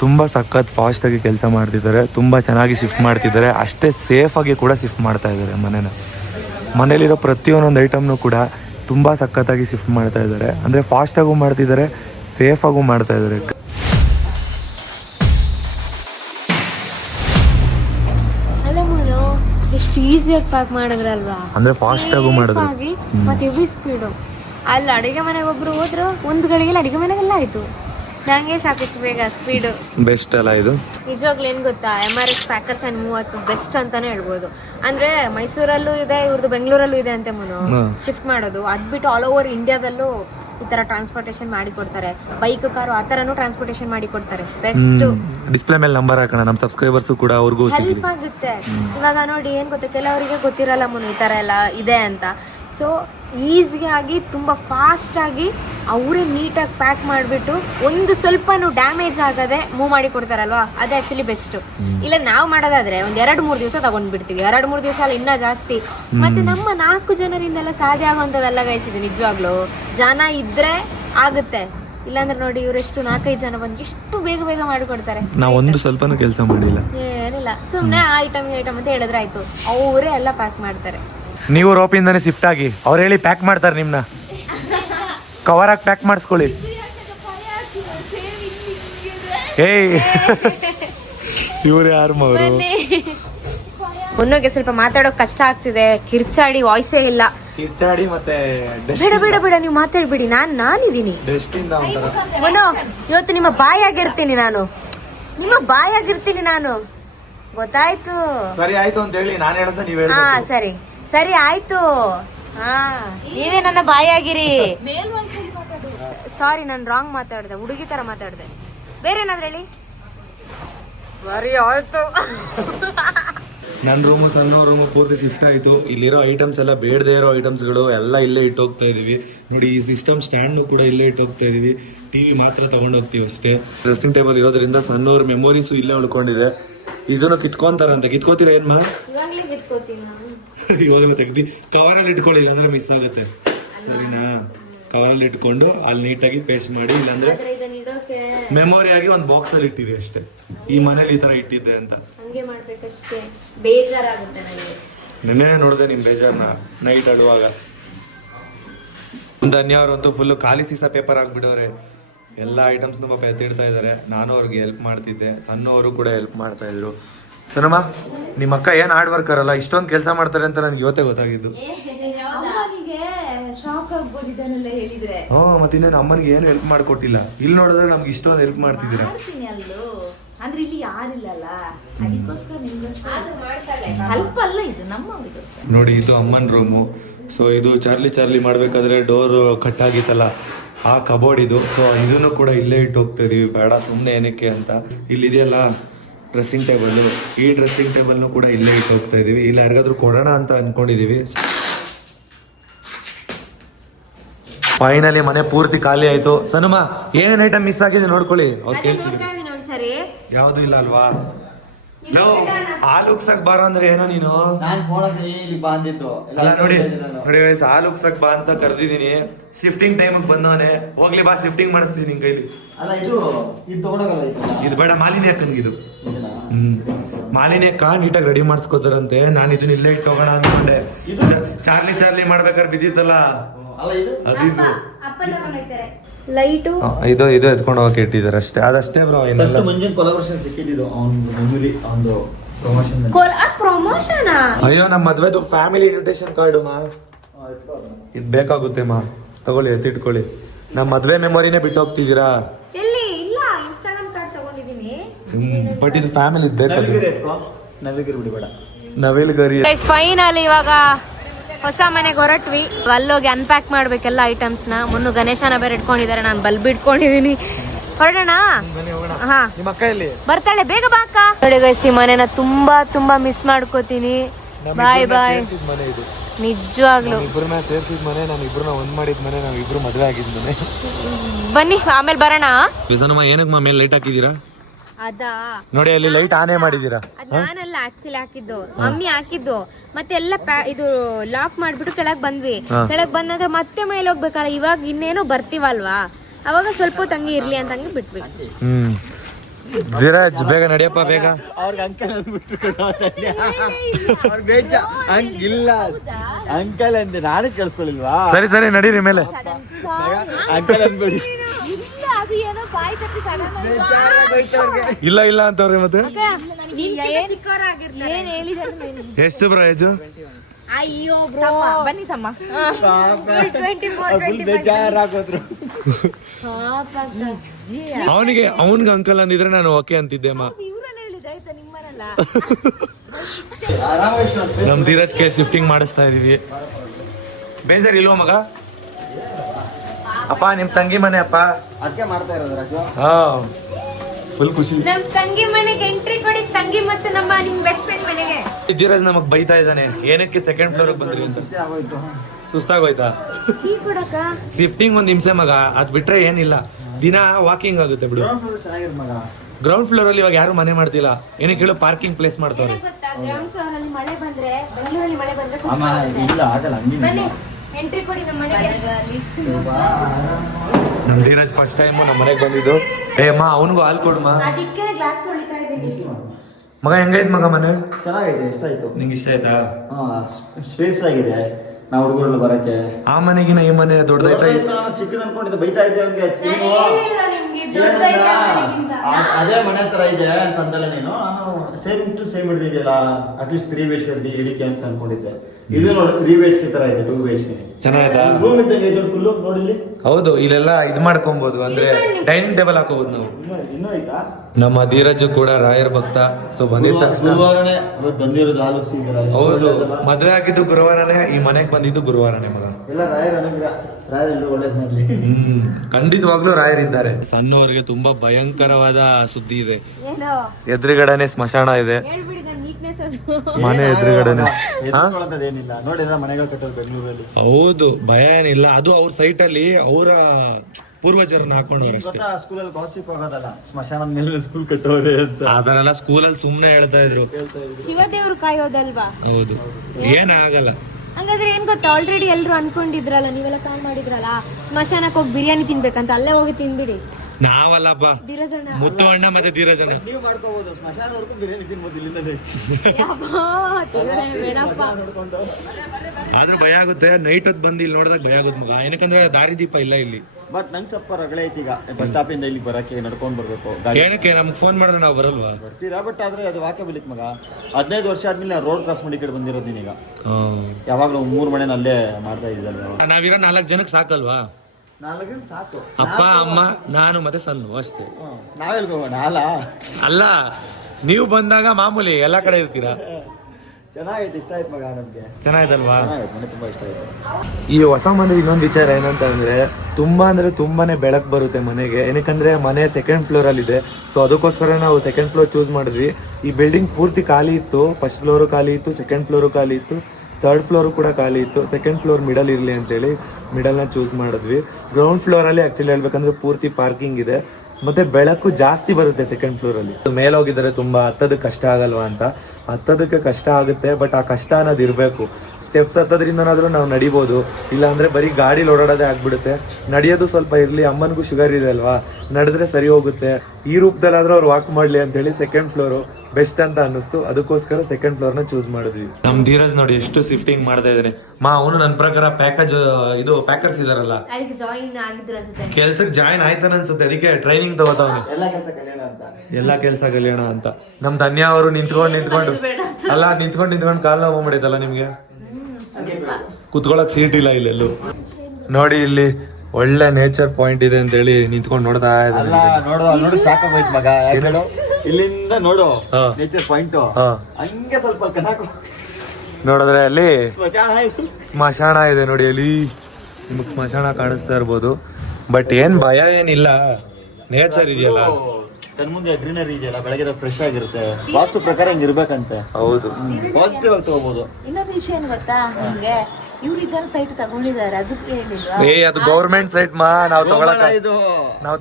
ತುಂಬ ಸಖತ್ ಫಾಸ್ಟಾಗಿ ಕೆಲಸ ಮಾಡ್ತಿದ್ದಾರೆ, ತುಂಬ ಚೆನ್ನಾಗಿ ಶಿಫ್ಟ್ ಮಾಡ್ತಿದ್ದಾರೆ, ಅಷ್ಟೇ ಸೇಫಾಗಿ ಕೂಡ ಶಿಫ್ಟ್ ಮಾಡ್ತಾ ಇದ್ದಾರೆ ಮನೇಲಿರೋ ಪ್ರತಿಯೊಂದೊಂದು ಐಟಮ್ನು ಕೂಡ ತುಂಬ ಸಖತ್ತಾಗಿ ಶಿಫ್ಟ್ ಮಾಡ್ತಾ ಇದ್ದಾರೆ. ಅಂದರೆ ಫಾಸ್ಟಾಗೂ ಮಾಡ್ತಿದ್ದಾರೆ, ಸೇಫಾಗೂ ಮಾಡ್ತಾ ಇದ್ದಾರೆ. ಎಷ್ಟು ಈಸಿಯಾಗಿ ಪ್ಯಾಕ್ ಮಾಡಿದ್ರಲ್ವಾ, ಅಂದರೆ ಫಾಸ್ಟಾಗೂ ಮಾಡಿದ್ರು ಮತ್ತೆ ಹೆವಿ ಸ್ಪೀಡು. ಅಲ್ಲಿ ಅಡುಗೆ ಮನೆಗೆ ಒಬ್ರು ಹೋದ್ರು, ಒಂದು ಗಳಿಗೆಲ್ಲ ಅಡುಗೆ ಮನೆಗೆಲ್ಲ ಆಯ್ತು. ನಂಗೆ ಸಾಕಿಷ್ಟು ಬೇಗ ಸ್ಪೀಡು ಬೆಸ್ಟ್ ಅಲ್ಲ ಇದು. ನಿಜವಾಗ್ಲೂ ಏನು ಗೊತ್ತಾ, MRX packers and movers best ಅಂತಾನೆ ಹೇಳ್ಬೋದು. ಅಂದ್ರೆ ಮೈಸೂರಲ್ಲೂ ಇದೆ, ಇವ್ರದ್ದು ಬೆಂಗಳೂರಲ್ಲೂ ಇದೆ ಅಂತ ಶಿಫ್ಟ್ ಮಾಡೋದು. ಅದ್ ಬಿಟ್ಟು ಆಲ್ ಓವರ್ ಇಂಡಿಯಾದಲ್ಲೂ ಈ ತರ ಟ್ರಾನ್ಸ್ಪೋರ್ಟೇಷನ್ ಮಾಡಿ ಕೊಡ್ತಾರೆ. ಬೈಕ್, ಕಾರು ಆ ತರನು ಟ್ರಾನ್ಸ್ಪೋರ್ಟೇಷನ್ ಮಾಡಿ ಕೊಡ್ತಾರೆ. ಬೆಸ್ಟ್. ಡಿಸ್ಪ್ಲೇ ಮೇಲೆ ನಂಬರ್ ಹಾಕೋಣ, ನಮ್ಮ ಸಬ್ಸ್ಕ್ರೈಬರ್ಸ್ ಕೂಡ ಅವ್ರಿಗೂ ಹೆಲ್ಪ್ ಆಗುತ್ತೆ. ಇವಾಗ ನೋಡಿ, ಏನ್ ಗೊತ್ತಾ, ಕೆಲವರಿಗೆ ಗೊತ್ತಿರಲ್ಲ ಈ ತರ ಎಲ್ಲ ಇದೆ ಅಂತ. ಸೊ ಈಸಿಯಾಗಿ ತುಂಬ ಫಾಸ್ಟಾಗಿ ಅವರೇ ನೀಟಾಗಿ ಪ್ಯಾಕ್ ಮಾಡಿಬಿಟ್ಟು ಒಂದು ಸ್ವಲ್ಪನೂ ಡ್ಯಾಮೇಜ್ ಆಗದೆ ಮೂವ್ ಮಾಡಿ ಕೊಡ್ತಾರಲ್ವಾ, ಅದು ಆ್ಯಕ್ಚುಲಿ ಬೆಸ್ಟು. ಇಲ್ಲ ನಾವು ಮಾಡೋದಾದ್ರೆ ಒಂದು 2-3 ದಿವಸ ತಗೊಂಡ್ಬಿಡ್ತೀವಿ, 2-3 ದಿವಸ ಅಲ್ಲ ಇನ್ನೂ ಜಾಸ್ತಿ. ಮತ್ತೆ ನಮ್ಮ 4 ಜನರಿಂದೆಲ್ಲ ಸಾಧ್ಯ ಆಗುವಂಥದ್ದೆಲ್ಲ ಗೈಸಿದೆ. ನಿಜವಾಗ್ಲೂ ಜನ ಇದ್ರೆ ಆಗುತ್ತೆ, ಇಲ್ಲಾಂದ್ರೆ ನೋಡಿ ಇವರೆಷ್ಟು 4-5 ಜನ ಬಂದು ಎಷ್ಟು ಬೇಗ ಬೇಗ ಮಾಡಿಕೊಡ್ತಾರೆ. ನಾವು ಒಂದು ಸ್ವಲ್ಪನೂ ಕೆಲಸ ಮಾಡಿಲ್ಲ, ಏನಿಲ್ಲ, ಸುಮ್ಮನೆ ಐಟಮ್ ಅಂತ ಹೇಳಿದ್ರೆ ಆಯ್ತು, ಅವರೇ ಎಲ್ಲ ಪ್ಯಾಕ್ ಮಾಡ್ತಾರೆ. ನೀವು ರೋಪಿಂದಾನೆ ಶಿಫ್ಟ್ ಆಗಿ ಅವ್ರು ಹೇಳಿ ಪ್ಯಾಕ್ ಮಾಡ್ತಾರೆ, ನಿಮ್ಮನ್ನ ಕವರ್ ಆಗಿ ಪ್ಯಾಕ್ ಮಾಡಿಸ್ಕೊಳ್ಳಿ. ಏಯ್ ಇವ್ರು ಯಾರು ಮವರು? ಮುನ್ನೋಗೆ ಸ್ವಲ್ಪ ಮಾತಾಡೋಕ್ ಕಷ್ಟ ಆಗ್ತಿದೆ, ಕಿರ್ಚಾಡಿ ವಾಯ್ಸೇ ಇಲ್ಲ. ಕಿರ್ಚಾಡಿ ಮತ್ತೆ ಬೇಡ ಬೇಡ ಬೇಡ, ನೀವು ಮಾತಾಡ್ಬಿಡಿ, ನಾನಿದ್ದೀನಿ. ಮುನ್ನೋ, ಇವತ್ತು ನಿಮ್ಮ ಬಾಯಾಗಿರ್ತೀನಿ ನಾನು, ಗೊತ್ತಾಯ್ತು? ಸರಿ ಆಯ್ತು ಅಂತ ಹೇಳಿ ನಾನು ಹೇಳಂತ ನೀವು ಹೇಳಿ. ಹಾ ಸರಿ ಆಯ್ತು. ಹಾ, ನೀವೇ ನನ್ನ ಬಾಯಾಗಿರಿ. ಸಾರಿ, ನಾನು ರಾಂಗ್ ಮಾತಾಡ್ದೆ, ಹುಡುಗಿ ತರ ಮಾತಾಡ್ದೆ. ಬೇರೆ ಏನಾದ್ರು ಹೇಳಿ. ಸರಿ ಆಯ್ತು. ನನ್ನ ರೂಮು ಸಣ್ಣ ರೂಮು ಪೂರ್ತಿ ಶಿಫ್ಟ್ ಆಯಿತು. ಇಲ್ಲಿರೋ ಐಟಮ್ಸ್ ಎಲ್ಲ ಬೇಡದೇ ಇರೋ ಐಟಮ್ಸ್ಗಳು ಎಲ್ಲ ಇಲ್ಲೇ ಇಟ್ಟು ಹೋಗ್ತಾ ಇದೀವಿ. ನೋಡಿ, ಈ ಸಿಸ್ಟಮ್ ಸ್ಟ್ಯಾಂಡ್ನು ಕೂಡ ಇಲ್ಲೇ ಇಟ್ಟು ಹೋಗ್ತಾ ಇದೀವಿ. ಟಿವಿ ಮಾತ್ರ ತಗೊಂಡೋಗ್ತೀವಿ ಅಷ್ಟೇ. ಡ್ರೆಸ್ಸಿಂಗ್ ಟೇಬಲ್ ಇರೋದ್ರಿಂದ ಸಣ್ಣವ್ರ ಮೆಮೊರೀಸು ಇಲ್ಲೇ ಉಳ್ಕೊಂಡಿದೆ. ಇದನ್ನು ಕಿತ್ಕೊಂತಾರಂತ. ಕಿತ್ಕೋತೀರ ಏನ್ಮ? ಇವಾಗಲೂ ತೆಗ್ದು ಕವರಲ್ಲಿ ಇಟ್ಕೊಳ್ಳಿ, ಇಲ್ಲಾಂದ್ರೆ ಮಿಸ್ ಆಗುತ್ತೆ. ಸರಿನಾ? ಕವರಲ್ಲಿ ಇಟ್ಕೊಂಡು ಅಲ್ಲಿ ನೀಟಾಗಿ ಪೇಸ್ಟ್ ಮಾಡಿ, ಇಲ್ಲಾಂದ್ರೆ ಮೆಮೊರಿ ಆಗಿ ಒಂದು ಬಾಕ್ಸ್ ಅಲ್ಲಿ ಇಟ್ಟಿರಿ ಅಷ್ಟೇ. ಈ ಮನೇಲಿ ಈ ತರ ಇಟ್ಟಿದ್ದೆ ಅಂತ ನಿನ್ನೆ ನೋಡಿದೆ ನಿಮ್ ಬೇಜಾರ್ನ ನೈಟ್ ಅಳುವಾಗ. ಧನ್ಯವ್ರಂತೂ ಫುಲ್ ಖಾಲಿ ಸೀಸಾ ಪೇಪರ್ ಆಗ್ಬಿಡೋರೆ. ಎಲ್ಲ ಐಟಮ್ಸ್ ಪಾಪ ಎತ್ತಿಡ್ತಾ ಇದಾರೆ. ನಾನು ಅವ್ರಿಗೆ ಹೆಲ್ಪ್ ಮಾಡ್ತಿದ್ದೆ, ಸಣ್ಣವರು ಕೂಡ ಹೆಲ್ಪ್ ಮಾಡ್ತಾ ಇದ್ರು. ಸನಮ್ಮ, ನಿಮ್ಮ ಅಕ್ಕ ಏನ್ ಹಾರ್ಡ್ ವರ್ಕರ್ ಅಲ್ಲ, ಇಷ್ಟೊಂದು ಕೆಲಸ ಮಾಡ್ತಾರೆ ಅಂತ ನನಗೆ ಇವತ್ತೇ ಗೊತ್ತಾಗಿದ್ದು. ಮತ್ತೆ ಇನ್ನೇನು ಅಮ್ಮನಿಗೆ ಏನು ಹೆಲ್ಪ್ ಮಾಡ್ಕೊಟ್ಟಿಲ್ಲ. ಇಲ್ಲಿ ನೋಡಿದ್ರೆ ನಮ್ಗೆ ಇಷ್ಟೊಂದು ಹೆಲ್ಪ್ ಮಾಡ್ತಿದ್ದೀರಾ. ಅಂದ್ರೆ ಇಲ್ಲಿ ಯಾರಿಲ್ಲಲ್ಲ, ಅದಕ್ಕೋಸ್ಕರ ಅಲ್ಲ ಇದು ನಮ್ಮ. ನೋಡಿ, ಇದು ಅಮ್ಮನ ರೂಮು. ಸೊ ಇದು ಚಾರ್ಲಿ ಮಾಡ್ಬೇಕಾದ್ರೆ ಡೋರ್ ಕಟ್ ಆಗಿತ್ತಲ್ಲ, ಆ ಕಬೋರ್ಡ್ ಇದು. ಸೊ ಇದನ್ನು ಕೂಡ ಇಲ್ಲೇ ಇಟ್ಟು ಹೋಗ್ತಾ ಇದೀವಿ, ಬೇಡ ಸುಮ್ಮನೆ ಏನಕ್ಕೆ ಅಂತ. ಇಲ್ಲಿದೆಯಲ್ಲ ಡ್ರೆಸ್ಸಿಂಗ್ ಟೇಬಲ್, ಈ ಡ್ರೆಸ್ಸಿಂಗ್ ಟೇಬಲ್ನು ಕೂಡ ಇಲ್ಲೇ ಇಟ್ಟು ಹೋಗ್ತಾ ಇದೀವಿ. ಇಲ್ಲ ಯಾರಿಗಾದ್ರೂ ಕೊಡೋಣ ಅಂತ ಅನ್ಕೊಂಡಿದೀವಿ. ಫೈನಲಿ ಮನೆ ಪೂರ್ತಿ ಖಾಲಿ ಆಯ್ತು. ಸನುಮ, ಏನೇನ್ ಐಟಮ್ ಮಿಸ್ ಆಗಿದೆ ನೋಡ್ಕೊಳ್ಳಿ. ಅವ್ರು ಕೇಳ್ತೀವಿ. ಯಾವ್ದು ಇಲ್ಲ ಅಲ್ವಾ? ಹಾಲು ಉಕ್ಸಕ್ ಬಾರ ಅಂದ್ರೆ ಏನೋ ನೀನು. ಅಲ್ಲ ನೋಡಿ ಹಾಲು ಉಕ್ಸಕ್ ಬಾ ಅಂತ ಕರ್ದಿದೀನಿ. ಶಿಫ್ಟಿಂಗ್ ಟೈಮಿಗೆ ಬಂದವನೆ. ಹೋಗ್ಲಿ ಬಾ, ಶಿಫ್ಟಿಂಗ್ ಮಾಡಿಸ್ತೀನಿ ನಿನ್ ಕೈಲಿ. ಇದು ಬೇಡ, ಮಾಲಿನಿ ಅಕ್ಕನ್ಗಿದು. ಮಾಲಿನಿ ಅಕ್ಕ ನೀಟಾಗಿ ರೆಡಿ ಮಾಡಿಸ್ಕೋತಾರಂತೆ. ನಾನು ಇದನ್ನ ಇಲ್ಲೇ ಇಟ್ಟು ಹೋಗೋಣ ಅನ್ಕೊಂಡೆ. ಚಾರ್ಲಿ ಮಾಡ್ಬೇಕಾದ್ರೆ ಬಿದ್ದಿತ್ತಲ್ಲ, ಅದಿದು ಲೈಟು ಇದು ಎತ್ಕೊಂಡು ಹೋಗಕ್ಕೆ ಇಟ್ಟಿದ್ದಾರೆ ಅಷ್ಟೇ. ಅದಷ್ಟೇ ಬ್ರೋ. ಪ್ರಮೋಷನ್. ಅಯ್ಯೋ, ನಮ್ಮ ಮದ್ವೆದು ಫ್ಯಾಮಿಲಿ ಇನ್ವಿಟೇಷನ್ ಕಾರ್ಡು ಮಾ, ಇದು ಬೇಕಾಗುತ್ತೆ ಮಾ, ತಗೊಳ್ಳಿ, ಎತ್ತಿಟ್ಕೊಳ್ಳಿ. ನಮ್ಮ ಮದ್ವೆ ಮೆಮೊರಿನೇ ಬಿಟ್ಟು ಹೋಗ್ತಿದ್ದೀರಾ? ಎಲ್ಲಿ ಇಲ್ಲ, ಇನ್ಸ್ಟಾಗ್ರಾಮ್ ಕಾರ್ಡ್ ತಗೊಂಡಿದ್ದೀನಿ. ಬಟ್ ಇದು ಫ್ಯಾಮಿಲಿ ಬೇಕದು. ನವಿಲುಗರಿ. ಫೈನಲ್ ಇವಾಗ ಹೊಸ ಮನೆಗೆ ಹೊರಟ್ವಿ. ಅಲ್ಲೋಗಿ ಅನ್ಪ್ಯಾಕ್ ಮಾಡ್ಬೇಕೆಲ್ಲ ಐಟಮ್ಸ್ನ. ಮುನ್ನು ಗಣೇಶನ ಬೇರೆ ಇಟ್ಕೊಂಡಿದ್ದಾರೆ, ನಾನು ಬಲ್ಬ್ ಇಟ್ಕೊಂಡಿದೀನಿ. ಹೊರಡೋಣ? ಹಾ, ನಿಮ್ಮ ಅಕ್ಕ ಎಲ್ಲಿ? ಬರ್ತಾಳೆ, ಬೇಗ ಬಾಕ. ನೋಡಿ ಗೈಸ್, ಈ ಮನೆನ ತುಂಬಾ ಮಿಸ್ ಮಾಡ್ಕೋತೀನಿ. ಬಾಯ್ ಬಾಯ್. ಮನೆ ಇದು ನಿಜವಾಗ್ಲು ಇಬ್ಬರನ್ನ ಸೇರ್ಸಿದ ಮನೆ, ನಾನು ಇಬ್ಬರನ್ನ ಒಂದ್ ಮಾಡಿದ ಮನೆ, ನಾವ್ ಇಬ್ರು ಮದ್ವೆ ಆಗಿದ್ ಮನೆ. ಬನ್ನಿ ಆಮೇಲೆ ಬರೋಣ. ಏನಕ್ಕೆ ಮೇಲೆ ಲೈಟ್ ಹಾಕಿದೀರಾ? ಅದಾ ನೋಡಿ ಅಲ್ಲಿ ಲೈಟ್ ಆನೇ ಮಾಡಿದೀರಾ? ಅದ್ ನಾನಲ್ಲ ಆಕ್ಚುಲಿ ಹಾಕಿದ್ದು, ಮಮ್ಮಿ ಹಾಕಿದ್ದು. ಮತ್ತೆ ಎಲ್ಲ ಇದು ಲಾಕ್ ಮಾಡ್ಬಿಟ್ಟು ಕೆಳಗ್ ಬಂದ್ವಿ. ಕೆಳಗ್ ಬಂದ್ರೆ ಮತ್ತೆ ಮೇಲೆ ಹೋಗ್ಬೇಕಲ್ಲ. ಇವಾಗ ಇನ್ನೇನೋ ಬರ್ತೀವಲ್ವಾ, ಅವಾಗ ಸ್ವಲ್ಪ ಹೊತ್ತು ಹಂಗೆ ಇರ್ಲಿ ಅಂತ ಹಂಗೆ ಬಿಟ್ವಿ. ಧೀರಜ್ ಬೇಗ ನಡಿಯಪ್ಪ, ಬೇಗ. ಅವ್ರಿಗೆ ಅಂಕಲ್ ಅಂದ್ಬಿಟ್ಟು ಅವ್ರು ಬೇಜ ಹಂಗಿಲ್ಲ ಅಂಕಲ್ ಅಂದೆ, ನಾನೇ ಕೇಳಿಸ್ಕೊಳ್ಳಿಲ್ವಾ? ಸರಿ ಸರಿ ನಡೀರಿ ಮೇಲೆ. ಅಂಕಲ್ ಅಂದ್ಬಿಡಿ. ಇಲ್ಲ ಇಲ್ಲ ಅಂತವ್ರಿ. ಮತ್ತೆ ಏನ್ ಹೇಳಿದ್ರೆ ಎಷ್ಟು ಬ್ರೋ ಏಜು? ಅಯ್ಯೋ ಬ್ರೋ, ಬನ್ನಿ ತಮ್ಮ. ಬೇಜಾರಾಗೋದ್ರು. ಅವನಿಗೆ ಅಂಕಲ್ ಅಂದಿದ್ರೆ ನಾನು ಓಕೆ ಅಂತಿದ್ದೆ. ನಮ್ ಧೀರಜ್ಗೆ ಶಿಫ್ಟಿಂಗ್ ಮಾಡಿಸ್ತಾ ಇದೀವಿ. ಬೇಜಾರ್ ಇಲ್ವೋ ಮಗ? ಅಪ್ಪ ನಿಮ್ ತಂಗಿ ಮನೆ ಅಪ್ಪ. ಅದಕ್ಕೆ ಮಾಡ್ತಾ ಇರೋದು ರಾಜು. ಹಾ, ಫುಲ್ ಖುಷಿ. ನಮ್ ತಂಗಿ ಮನೆಗೆ ಎಂಟ್ರಿ ಕೊಡಿ. ತಂಗಿ ಮತ್ತೆ ನಿಮ್ ಬೆಸ್ಟ್ ಫ್ರೆಂಡ್ ಮನೆಗೆ. ಧೀರಜ್ ನಮಗ್ ಬೈತಾ ಇದ್ದಾನೆ, ಏನಕ್ಕೆ ಸೆಕೆಂಡ್ ಫ್ಲೋರ್ ಬಂದ್ರಿ ಅಂತ. ಸುಸ್ತಾಗೋಯ್ತಾ? ಶಿಫ್ಟಿಂಗ್ ಒಂದ್ ಹಿಂಸೆ ಮಗ, ಅದ್ ಬಿಟ್ರೆ ಏನಿಲ್ಲ. ದಿನ ವಾಕಿಂಗ್ ಆಗುತ್ತೆ ಬಿಡು. ಗ್ರೌಂಡ್ ಫ್ಲೋರ್ ಅಲ್ಲಿ ಇವಾಗ ಯಾರು ಮನೆ ಮಾಡ್ತಿಲ್ಲ. ಏನಕ್ಕೆ ಹೇಳು, ಪಾರ್ಕಿಂಗ್ ಪ್ಲೇಸ್ ಮಾಡ್ತಾವ್ರೆ. ಗ್ರೌಂಡ್ ಫ್ಲೋರ್ ಅಲ್ಲಿ ಮಳೆ ಬಂದ್ರೆ, ಬೆಂಗಳೂರಲ್ಲಿ ಮಳೆ ಬಂದ್ರೆ ಇಲ್ಲ ಆಗಲ್ಲ. ಬನ್ನಿ ಎಂಟ್ರಿ ಕೊಡಿ ನಮ್ಮ ಮನೆಗೆ. ನಮ್ ಧೀರಜ್ ಫಸ್ಟ್ ಟೈಮ್ ನಮ್ಮ ಮನೆಗೆ ಬಂದಿದ್ದು. ಅಮ್ಮ ಅವನಿಗೂ ಹಾಲ್ ಕೊಡುಮ. ಅದಕ್ಕೆ ಗ್ಲಾಸ್ ತೊಳಿತಾ ಇದ್ದೀನಿ. ಮಗ ಹೆಂಗೈತ್ ಮಗ ಮನೆ? ಚೆನ್ನಾಗಿದೆ, ಇಷ್ಟ ಆಯ್ತು. ನಿಂಗೆ ಇಷ್ಟ ಆಯ್ತಾ? ಸ್ಪೇಸ್ ಆಗಿದೆ ನಾವು ಹುಡುಗರೆಲ್ಲ ಬರಕ್ಕೆ. ಆ ಮನೆಗಿನ ಈ ಮನೆ ದೊಡ್ಡದಾಯ್ತಾ? ಚಿಕ್ಕದ್ ಅನ್ಕೊಂಡಿದ್ದೆ, ಬೈತಾ ಇದ್ದೆ ಅವ್ನಿಗೆ. ಅದೇ ಮನೆ ತರ ಇದೆ ಅಂತ ಅಂದಲ್ಲ ನೀನು. ನಾನು ಸೇಮ್ ಟು ಸೇಮ್ ಹಿಡಿದಿದೆಯಲ್ಲ, ಅಟ್ಲೀಸ್ಟ್ 3 BHK ಹಿಡಿಕೆ ಅಂತ ಅನ್ಕೊಂಡಿದ್ದೆ. ಇದು ನೋಡಿ 3 BHK ತರ ಇದೆ, 2 BHK. ಚೆನ್ನಾಯ್ತಾ? ರೂಮ್ ಇದ್ದಂಗೆ ಇದೆ ಫುಲ್ಲು. ನೋಡಿಲ್ಲಿ. ಹೌದು, ಇಲ್ಲೆಲ್ಲ ಇದ್ ಮಾಡ್ಕೊಬಹುದು, ಅಂದ್ರೆ ಡೈನಿಂಗ್ ಟೇಬಲ್ ಹಾಕೋಬಹುದು ನಾವು. ಇನ್ನೂ ಆಯ್ತಾ? ನಮ್ಮ ಧೀರಜ್ ಕೂಡ ರಾಯರ್ ಭಕ್ತ. ಸೊ ಬಂದಿದ್ದ ಗುರುವಾರನೇ ಬಂದಿರೋದು. ಹೌದು, ಮದ್ವೆ ಆಗಿದ್ದು ಗುರುವಾರನೇ, ಈ ಮನೆಗ್ ಬಂದಿದ್ದು ಗುರುವಾರನೇ ಮಗ. ಎಲ್ಲ ರಾಯರ್ ಅನುಗ್ರಹ. ರಾಯರ್ ಎಲ್ಲರೂ ಒಳ್ಳೇದ್ ಮಾಡ್ಲಿ. ಖಂಡಿತವಾಗ್ಲೂ ರಾಯರಿದ್ದಾರೆ. ಸಣ್ಣವರಿಗೆ ತುಂಬಾ ಭಯಂಕರವಾದ ಸುದ್ದಿ ಇದೆ. ಏನೋ ಎದುರುಗಡೆನೆ ಸ್ಮಶಾನ ಇದೆ, ಹೇಳ್ಬಿಡಿ, ನನ್ನ ವೀಕ್ನೆಸ್ ಅದು. ಮನೆ ಎದುರುಗಡೆನೆ. ಏನಿಲ್ಲ ನೋಡಿ, ಎಲ್ಲ ಮನೆಗಳು ಕಟ್ಟೋದು ಬೆಂಗಳೂರಲ್ಲಿ. ಹೌದು, ಭಯ ಏನಿಲ್ಲ. ಅದು ಅವ್ರ ಸೈಟ್ ಅಲ್ಲಿ ಅವರ ಪೂರ್ವಜರನ್ನ ಹಾಕೊಂಡವ್ರು ಅಷ್ಟೇ. ಸ್ಕೂಲಲ್ಲಿ ಗಾಸಿಪ್ ಆಗೋದಲ್ಲ, ಸ್ಮಶಾನದ ಮೇಲೆ ಸ್ಕೂಲ್ ಕಟ್ಟೋರೆ ಅಂತ. ಅದನ್ನೆಲ್ಲ ಸ್ಕೂಲಲ್ಲಿ ಸುಮ್ನೆ ಹೇಳ್ತಾ ಇದ್ರು. ಶಿವದೇವ್ರು ಕಾಯೋದಲ್ವಾ? ಹೌದು, ಏನಾಗಲ್ಲ. ಹಂಗಾದ್ರೆ ಏನ್ ಗೊತ್ತಾ, ಆಲ್ರೆಡಿ ಎಲ್ರು ಅನ್ಕೊಂಡಿದ್ರಲ್ಲ, ನೀವೆಲ್ಲ ಕಾಲ್ ಮಾಡಿದ್ರಲ್ಲ, ಸ್ಮಶಾನಕ್ಕೆ ಹೋಗಿ ಬಿರಿಯಾನಿ ತಿನ್ಬೇಕಂತ. ಅಲ್ಲೇ ಹೋಗಿ ತಿನ್ಬಿಡಿ. ನಾವಲ್ಲಪ್ಪ, ಮುತ್ತು ಅಣ್ಣ ಮತ್ತೆ ಧೀರಜಣ್ಣ. ನೀವು ಮಾಡ್ಕೋಬಹುದು, ಸ್ಮಶಾನವರೆಗೂ ಬಿರಿಯಾನಿ ತಿನ್ಬೋದು ಇಲ್ಲಿಂದಲೇ. ಬೇಡಪ್ಪ. ಆದ್ರೂ ಭಯ ಆಗುತ್ತೆ. ನೈಟ್ ಹೊತ್ತು ಬಂದು ಇಲ್ಲಿ ನೋಡಿದಾಗ ಭಯ ಆಗುತ್ತೆ ಮಗ. ಏನಕ್ಕಂದ್ರೆ ದಾರಿ ದೀಪ ಇಲ್ಲ ಇಲ್ಲಿ. ಬಟ್ ನಂಗೆ ಸ್ವಲ್ಪ ರಗಳೆ ಐತಿ ಈಗ. ಬಸ್ ಸ್ಟಾಪ್ ಇಂದ ಇಲ್ಲಿ ಬರಕ್ಕೆ ನಡ್ಕೊಂಡ್ ಬರ್ಬೇಕು. ಏನಕ್ಕೆ ನಮ್ಗೆ ಫೋನ್ ಮಾಡಿದ್ರೆ ನಾವು ಬರಲ್ವಾ? ಬರ್ತೀರಾ, ಬಟ್ ಆದ್ರೆ ಅದು ವಾಕೇಬಲ್ ಮಗ. 15 ವರ್ಷ ಆದ್ಮೇಲೆ ರೋಡ್ ಕ್ರಾಸ್ ಮಾಡಿ ಕಡೆ ಬಂದಿರೋದು ನೀನೀಗ. ಯಾವಾಗ್ಲೂ 3 ಮನೆ ಅಲ್ಲೇ ಮಾಡ್ತಾ ಇದ್ದಲ್ಲ. ನಾವಿರೋ 4 ಜನಕ್ಕೆ ಸಾಕಲ್ವಾ? 4 ಜನ ಸಾಕು. ಅಪ್ಪ, ಅಮ್ಮ, ನಾನು ಮತ್ತೆ ಸಣ್ಣ ಅಷ್ಟೇ. ನಾವೆಲ್ಗ ಹೋಗೋಣ? ಅಲ್ಲ, ನೀವು ಬಂದಾಗ ಮಾಮೂಲಿ ಎಲ್ಲಾ ಕಡೆ ಇರ್ತೀರಾ. ಚೆನ್ನಾಗೈತೆ, ಇಷ್ಟ ಆಯ್ತು ಮಗ ನಮ್ಗೆ. ಚೆನ್ನಾಯ್ತಲ್ವಾ? ಮನೆ ತುಂಬಾ ಇಷ್ಟ ಆಯ್ತು. ಈ ಹೊಸ ಮನೆ ಇನ್ನೊಂದು ವಿಚಾರ ಏನಂತ ಅಂದ್ರೆ ತುಂಬಾನೇ ಬೆಳಕು ಬರುತ್ತೆ ಮನೆಗೆ. ಏನಕ್ಕಂದ್ರೆ ಮನೆ ಸೆಕೆಂಡ್ ಫ್ಲೋರ್ ಅಲ್ಲಿ ಇದೆ. ಸೊ ಅದಕ್ಕೋಸ್ಕರ ನಾವು ಸೆಕೆಂಡ್ ಫ್ಲೋರ್ ಚೂಸ್ ಮಾಡಿದ್ವಿ. ಈ ಬಿಲ್ಡಿಂಗ್ ಪೂರ್ತಿ ಖಾಲಿ ಇತ್ತು. ಫಸ್ಟ್ ಫ್ಲೋರು ಖಾಲಿ ಇತ್ತು, ಸೆಕೆಂಡ್ ಫ್ಲೋರು ಖಾಲಿ ಇತ್ತು, ಥರ್ಡ್ ಫ್ಲೋರು ಕೂಡ ಖಾಲಿ ಇತ್ತು. ಸೆಕೆಂಡ್ ಫ್ಲೋರ್ ಮಿಡಲ್ ಇರಲಿ ಅಂತೇಳಿ ಮಿಡಲ್ನ ಚೂಸ್ ಮಾಡಿದ್ವಿ. ಗ್ರೌಂಡ್ ಫ್ಲೋರಲ್ಲಿ ಆ್ಯಕ್ಚುಲಿ ಹೇಳ್ಬೇಕಂದ್ರೆ ಪೂರ್ತಿ ಪಾರ್ಕಿಂಗ್ ಇದೆ, ಮತ್ತೆ ಬೆಳಕು ಜಾಸ್ತಿ ಬರುತ್ತೆ ಸೆಕೆಂಡ್ ಫ್ಲೋರಲ್ಲಿ. ಮೇಲೆ ಹೋಗಿದ್ರೆ ತುಂಬಾ ಹತ್ತೋದಕ್ಕೆ ಕಷ್ಟ ಆಗಲ್ವಾ ಅಂತ. ಹತ್ತೋದಕ್ಕೆ ಕಷ್ಟ ಆಗುತ್ತೆ, ಬಟ್ ಆ ಕಷ್ಟ ಅನ್ನೋದು ಇರಬೇಕು. ಸ್ಟೆಪ್ಸ್ ಹತ್ತೋದ್ರಿಂದನಾದ್ರೂ ನಾವು ನಡಿಬೋದು, ಇಲ್ಲಾಂದ್ರೆ ಬರೀ ಗಾಡೀಲಿ ಓಡಾಡೋದೇ ಆಗ್ಬಿಡುತ್ತೆ. ನಡೆಯೋದು ಸ್ವಲ್ಪ ಇರಲಿ, ಅಮ್ಮನಿಗೂ ಶುಗರ್ ಇದೆ ಅಲ್ವಾ, ನಡೆದ್ರೆ ಸರಿ ಹೋಗುತ್ತೆ. ಈ ರೂಪದಲ್ಲಾದ್ರೂ ಅವ್ರು ವಾಕ್ ಮಾಡ್ಲಿ ಅಂತ ಹೇಳಿ ಸೆಕೆಂಡ್ ಫ್ಲೋರು ಬೆಸ್ಟ್ ಅಂತ ಅನ್ನಿಸ್ತು. ಅದಕ್ಕೋಸ್ಕರ ಸೆಕೆಂಡ್ ಫ್ಲೋರ್ನ ಚೂಸ್ ಮಾಡಿದ್ವಿ. ನಮ್ ಧೀರಜ್ ನೋಡಿ ಎಷ್ಟು ಶಿಫ್ಟಿಂಗ್ ಮಾಡ್ತಾ ಇದಾರೆ. ಅವನು ನನ್ನ ಪ್ರಕಾರ ಪ್ಯಾಕರ್ಸ್ ಇದಾರಲ್ಲ, ಅದಕ್ಕೆ ಜಾಯಿನ್ ಆಗಿದ್ರು ಅನ್ಸುತ್ತೆ. ಕೆಲ್ಸಕ್ಕೆ ಜಾಯಿನ್ ಆಯ್ತಾನ ಅನ್ಸುತ್ತೆ, ಅದಕ್ಕೆ ಟ್ರೈನಿಂಗ್ ತಗೋತಾವನೆ. ಎಲ್ಲ ಕೆಲಸ ಕಲಿಯೋಣ ಅಂತ. ಎಲ್ಲಾ ಕೆಲ್ಸ ಕಲಿಯೋಣ ಅಂತ. ನಮ್ ಧನ್ಯ ಅವರು ನಿಂತ್ಕೊಂಡು ಕಾಲ್ ನೋವು ಮಾಡಿದಲ್ಲ ನಿಮ್ಗೆ. ಕುತ್ಕೊಳಕ್ ಸೀಟ್ ಇಲ್ಲ ಇಲ್ಲೆಲ್ಲೂ. ನೋಡಿ ಇಲ್ಲಿ ಒಳ್ಳೆ ನೇಚರ್ ಪಾಯಿಂಟ್ ಇದೆ ಅಂತ ಹೇಳಿ ನಿಂತ್ಕೊಂಡು ನೋಡ್ತಾ ಅಲ್ಲ ಇದ್ದಾರೆ. ನೋಡು ಸಾಕಾಗೋಯ್ತು ಮಗ. ಯಾಕ್ ಹೇಳು? ಇಲ್ಲಿಂದ ನೋಡು ಹಾ. ನೇಚರ್ ಪಾಯಿಂಟ್, ಹಾ. ಹಂಗೆ ಸ್ವಲ್ಪ ಕಣಾಕು ನೋಡಿದ್ರೆ ಅಲ್ಲಿ ಸ್ಮಶಾನ ಆಯ್ತು. ಸ್ಮಶಾನ ಇದೆ ನೋಡಿ, ಅಲ್ಲಿ ನಿಮಗೆ ಸ್ಮಶಾನ ಕಾಣಿಸ್ತಾ ಇರ್ಬೋದು. ಬಟ್ ಏನ್ ಭಯ ಏನಿಲ್ಲ, ನೇಚರ್ ಇದೆಯಲ್ಲ. ಕಣ್ಮುಂದೆ ಗ್ರೀನರಿ ಇದೆಯಲ್ಲ, ಬೆಳಗ್ಗೆ ಫ್ರೆಶ್ ಆಗಿರುತ್ತೆ. ವಾಸ್ತು ಪ್ರಕಾರ ಹಿಂಗ್ ಇರ್ಬೇಕಂತೆ. ಹೌದು. ಪಾಸಿಟಿವ್ ಆಗಿ ತಗೋಬಹುದು. ಇನ್ನೊಂದು ವಿಷಯ ಏನು ಗೊತ್ತಾ ನಿಮ್ಗೆ, ಇವ್ರಿದ್ದಾರ ಸೈಟ್ ತಗೊಂಡಿದ್ದಾರೆ, ಅದಕ್ಕೆ ಹೇಳಿಲ್ವಾ? ಅದು ಗೌರ್ಮೆಂಟ್ ಸೈಟ್ ಮಾ, ನಾವು ಇದು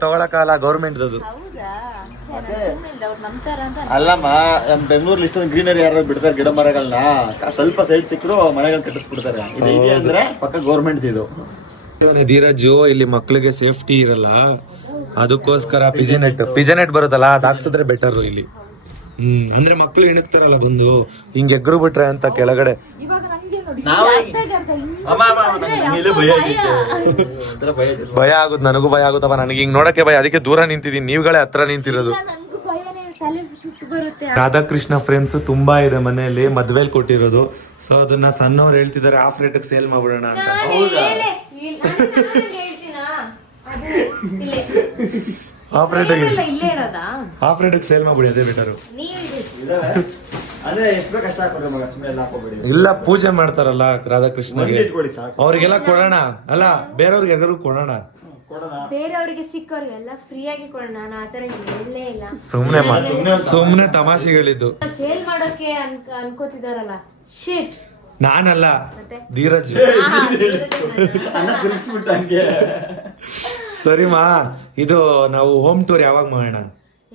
ತಗೊಳಕಲ್ಲ, ಗೌರ್ಮೆಂಟ್ ಅದು. ಹೌದಾ? ಸುಮ್ಮನೆ ಇಲ್ಲ, ಅವ್ರು ನಂಬ್ತಾರ ಅಂತ ಅಲ್ಲಮ್ಮ, ನಮ್ ಬೆಂಗಳೂರಲ್ಲಿ ಇಷ್ಟೊಂದು ಗ್ರೀನರಿ ಯಾರು ಬಿಡ್ತಾರೆ ಗಿಡ ಮರಗಳನ್ನ, ಸ್ವಲ್ಪ ಸೈಡ್ ಸಿಕ್ಕರು ಮನೆಗಳನ್ನ ಕಟ್ಟಿಸ್ಬಿಡ್ತಾರೆ. ಇದು ಇದೆ ಅಂದ್ರೆ ಪಕ್ಕ ಗೌರ್ಮೆಂಟ್ ಇದು. ಧೀರಜು, ಇಲ್ಲಿ ಮಕ್ಳಿಗೆ ಸೇಫ್ಟಿ ಇರಲ್ಲ, ಅದಕ್ಕೋಸ್ಕರ ಪಿಜನೆಟ್ ಬರುತ್ತಲ್ಲ, ಅದ್ ಹಾಕ್ಸಿದ್ರೆ ಬೆಟರ್ ಇಲ್ಲಿ. ಅಂದ್ರೆ ಮಕ್ಳು ಇಣಕ್ತಾರಲ್ಲ ಬಂದು ಹಿಂಗ್ ಎಗ್ರು ಬಿಟ್ರೆ ಅಂತ ಕೆಳಗಡೆ. ಇವಾಗ ನಮ್ಗೆ ನೋಡಿ ನಾವೇ ಅರ್ಥ ನಮ್ಗೆ ಭಯ ಆಗಿತ್ತು. ಒಂಥರ ಭಯ ಆಗಿತ್ತು. ಭಯ ಆಗುತ್ತೆ, ನನಗೂ ಭಯ ಆಗುತ್ತಪ್ಪ. ನನಗೆ ಹಿಂಗ್ ನೋಡಕ್ಕೆ ಭಯ, ಅದಕ್ಕೆ ದೂರ ನಿಂತಿದ್ದೀನಿ, ನೀವುಗಳೇ ಹತ್ರ ನಿಂತಿರೋದು. ನನ್ಗೂ ಭಯನೇ, ತಲೆ ಸುಸ್ತು ಬರುತ್ತೆ. ರಾಧಾಕೃಷ್ಣ ಫ್ರೇಮ್ಸ್ ತುಂಬಾ ಇದೆ ಮನೆಯಲ್ಲಿ, ಮದ್ವೆಲ್ ಕೊಟ್ಟಿರೋದು. ಸೊ ಅದನ್ನ ಸಣ್ಣವ್ರು ಹೇಳ್ತಿದ್ದಾರೆ ಆಫ್ ರೇಟ್ ಸೇಲ್ ಮಾಡ್ಬಿಡೋಣ ಅಂತ. ಆಫ್ ರೇಟ್ ಇಲ್ಲೇ ಇರೋದಾ? ಆಫ್ ರೇಟ್ ಸೇಲ್ ಮಾಡ್ಬಿಡಿ, ಅದೇ ಬೆಟರು. ಇದಾವೆ. ಅಂದ್ರೆ ಎಷ್ಟು ಕಷ್ಟ ಹಾಕೋದ್ರೆ ಮಗ, ಸುಮ್ಮನೆ ಎಲ್ಲ ಹಾಕೋಬೇಡಿ. ಇಲ್ಲ, ಪೂಜೆ ಮಾಡ್ತಾರಲ್ಲ ರಾಧಾಕೃಷ್ಣಗೆ, ಒಂದೇ ಇಟ್ಕೊಳ್ಳಿ ಸಾಕು. ಅವ್ರಿಗೆಲ್ಲ ಕೊಡೋಣ, ಅಲ್ಲ ಬೇರೆಯವ್ರಿಗೆ ಎಲ್ಲರಿಗೂ ಕೊಡೋಣ. ಕೊಡೋಣ. ಬೇರೆಯವರಿಗೆ ಸಿಕ್ಕವ್ರಿಗೆಲ್ಲ ಫ್ರೀ ಆಗಿ ಕೊಡೋಣ, ನಾನು ಆತರ ಹೇಳಲೇ ಇಲ್ಲ. ಸುಮ್ನೆ ತಮಾಷೆಗಳಿದ್ದು. ಸೇಲ್ ಮಾಡೋಕೆ ಅನ್ಕೋತಿದಾರಲ್ಲ, ಶಿಟ್. ನಾನಲ್ಲ, ಧೀರಜ್. ಅನ್ನ ತಿರ್ಗಿಸ್ಬಿಟ್ಟ ಹಂಗೆ. ಸರಿಮಾ, ಇದು ನಾವು ಹೋಮ್ ಟೂರ್ ಯಾವಾಗ ಮಾಡೋಣ?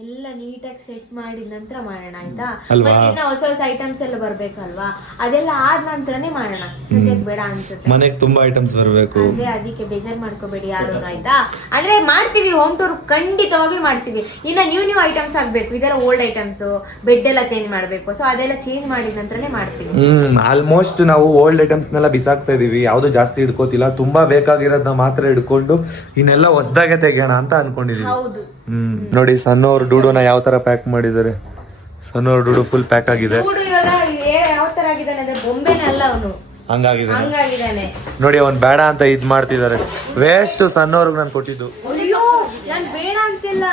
ಎಲ್ಲ ನೀಟಾಗಿ ಸೆಟ್ ಮಾಡಿದ ನಂತರ ಮಾಡೋಣ, ಆಯ್ತಾ? ಅಲ್ವಾ? ಮತ್ತೆ ಇನ್ನ ಹೊಸ ಹೊಸ ಐಟಮ್ಸ್ ಎಲ್ಲ ಬರ್ಬೇಕಲ್ವಾ, ಅದೆಲ್ಲ ಆದ ನಂತರನೇ ಮಾಡೋಣ. ಸದ್ಯಕ್ಕೆ ಬೇಡ ಅನ್ಸುತ್ತೆ. ಮನೆಗೆ ತುಂಬಾ ಐಟಮ್ಸ್ ಬರಬೇಕು. ಅದೇ, ಅದಕ್ಕೆ ಬೇಜಾರ್ ಮಾಡ್ಕೋಬೇಡಿ ಯಾರು, ಆಯ್ತಾ? ಅಂದ್ರೆ ಮಾಡ್ತೀವಿ, ಹೋಮ್ ಟೂರ್ ಖಂಡಿತವಾಗ್ಲೂ ಮಾಡ್ತೀವಿ. ಇನ್ನ ನ್ಯೂ ಐಟಮ್ಸ್ ಆಗ್ಬೇಕು, ಇದೆಲ್ಲ ಓಲ್ಡ್ ಐಟಮ್ಸ್, ಬೆಡ್ ಎಲ್ಲ ಚೇಂಜ್ ಮಾಡ್ಬೇಕು. ಸೊ ಅದೆಲ್ಲ ಚೇಂಜ್ ಮಾಡಿದ ನಂತರನೇ ಮಾಡ್ತೀವಿ. ಆಲ್ಮೋಸ್ಟ್ ನಾವು ಓಲ್ಡ್ ಐಟಮ್ಸ್ನೆಲ್ಲ ಬಿಸಾಕ್ತಾ ಇದೀವಿ, ಯಾವ್ದು ಜಾಸ್ತಿ ಹಿಡ್ಕೋತಿಲ್ಲ. ತುಂಬಾ ಬೇಕಾಗಿರೋದನ್ನ ಮಾತ್ರ ಹಿಡ್ಕೊಂಡು ಇನ್ನೆಲ್ಲ ಹೊಸದಾಗೆ ತೆಗಿಯೋಣ ಅಂತ ಅನ್ಕೊಂಡಿದೀವಿ. ಹೌದು. ನೋಡಿ, ಸಣ್ಣವ್ರು ಡೂಡುನ ಯಾವ ತರ ಪ್ಯಾಕ್ ಮಾಡಿದ್ದಾರೆ. ಸಣ್ಣವ್ರು ಡೂಡು ಫುಲ್ ಪ್ಯಾಕ್ ಆಗಿದೆ. ನೋಡು ಇವಾಗ ಯಾವ ತರ ಆಗಿದ್ದಾನೆ ಅಂದ್ರೆ, ಬೊಂಬೆನೇ ಅಲ್ಲ ಅವನು, ಹಂಗಾಗಿದೆ ಹಂಗಾಗಿದ್ದಾನೆ ನೋಡಿ. ಅವ್ನ್ ಬೇಡ ಅಂತ ಇದ್ ಮಾಡ್ತಿದ್ದಾರೆ. ವೇಸ್ಟ್ ಸಣ್ಣವ್ರಿಗೆ ನಾನು ಕೊಟ್ಟಿದ್ದು. ಅಯ್ಯೋ, ನಾನ್ ಬೇಡ ಅಂತಿಲ್ಲ.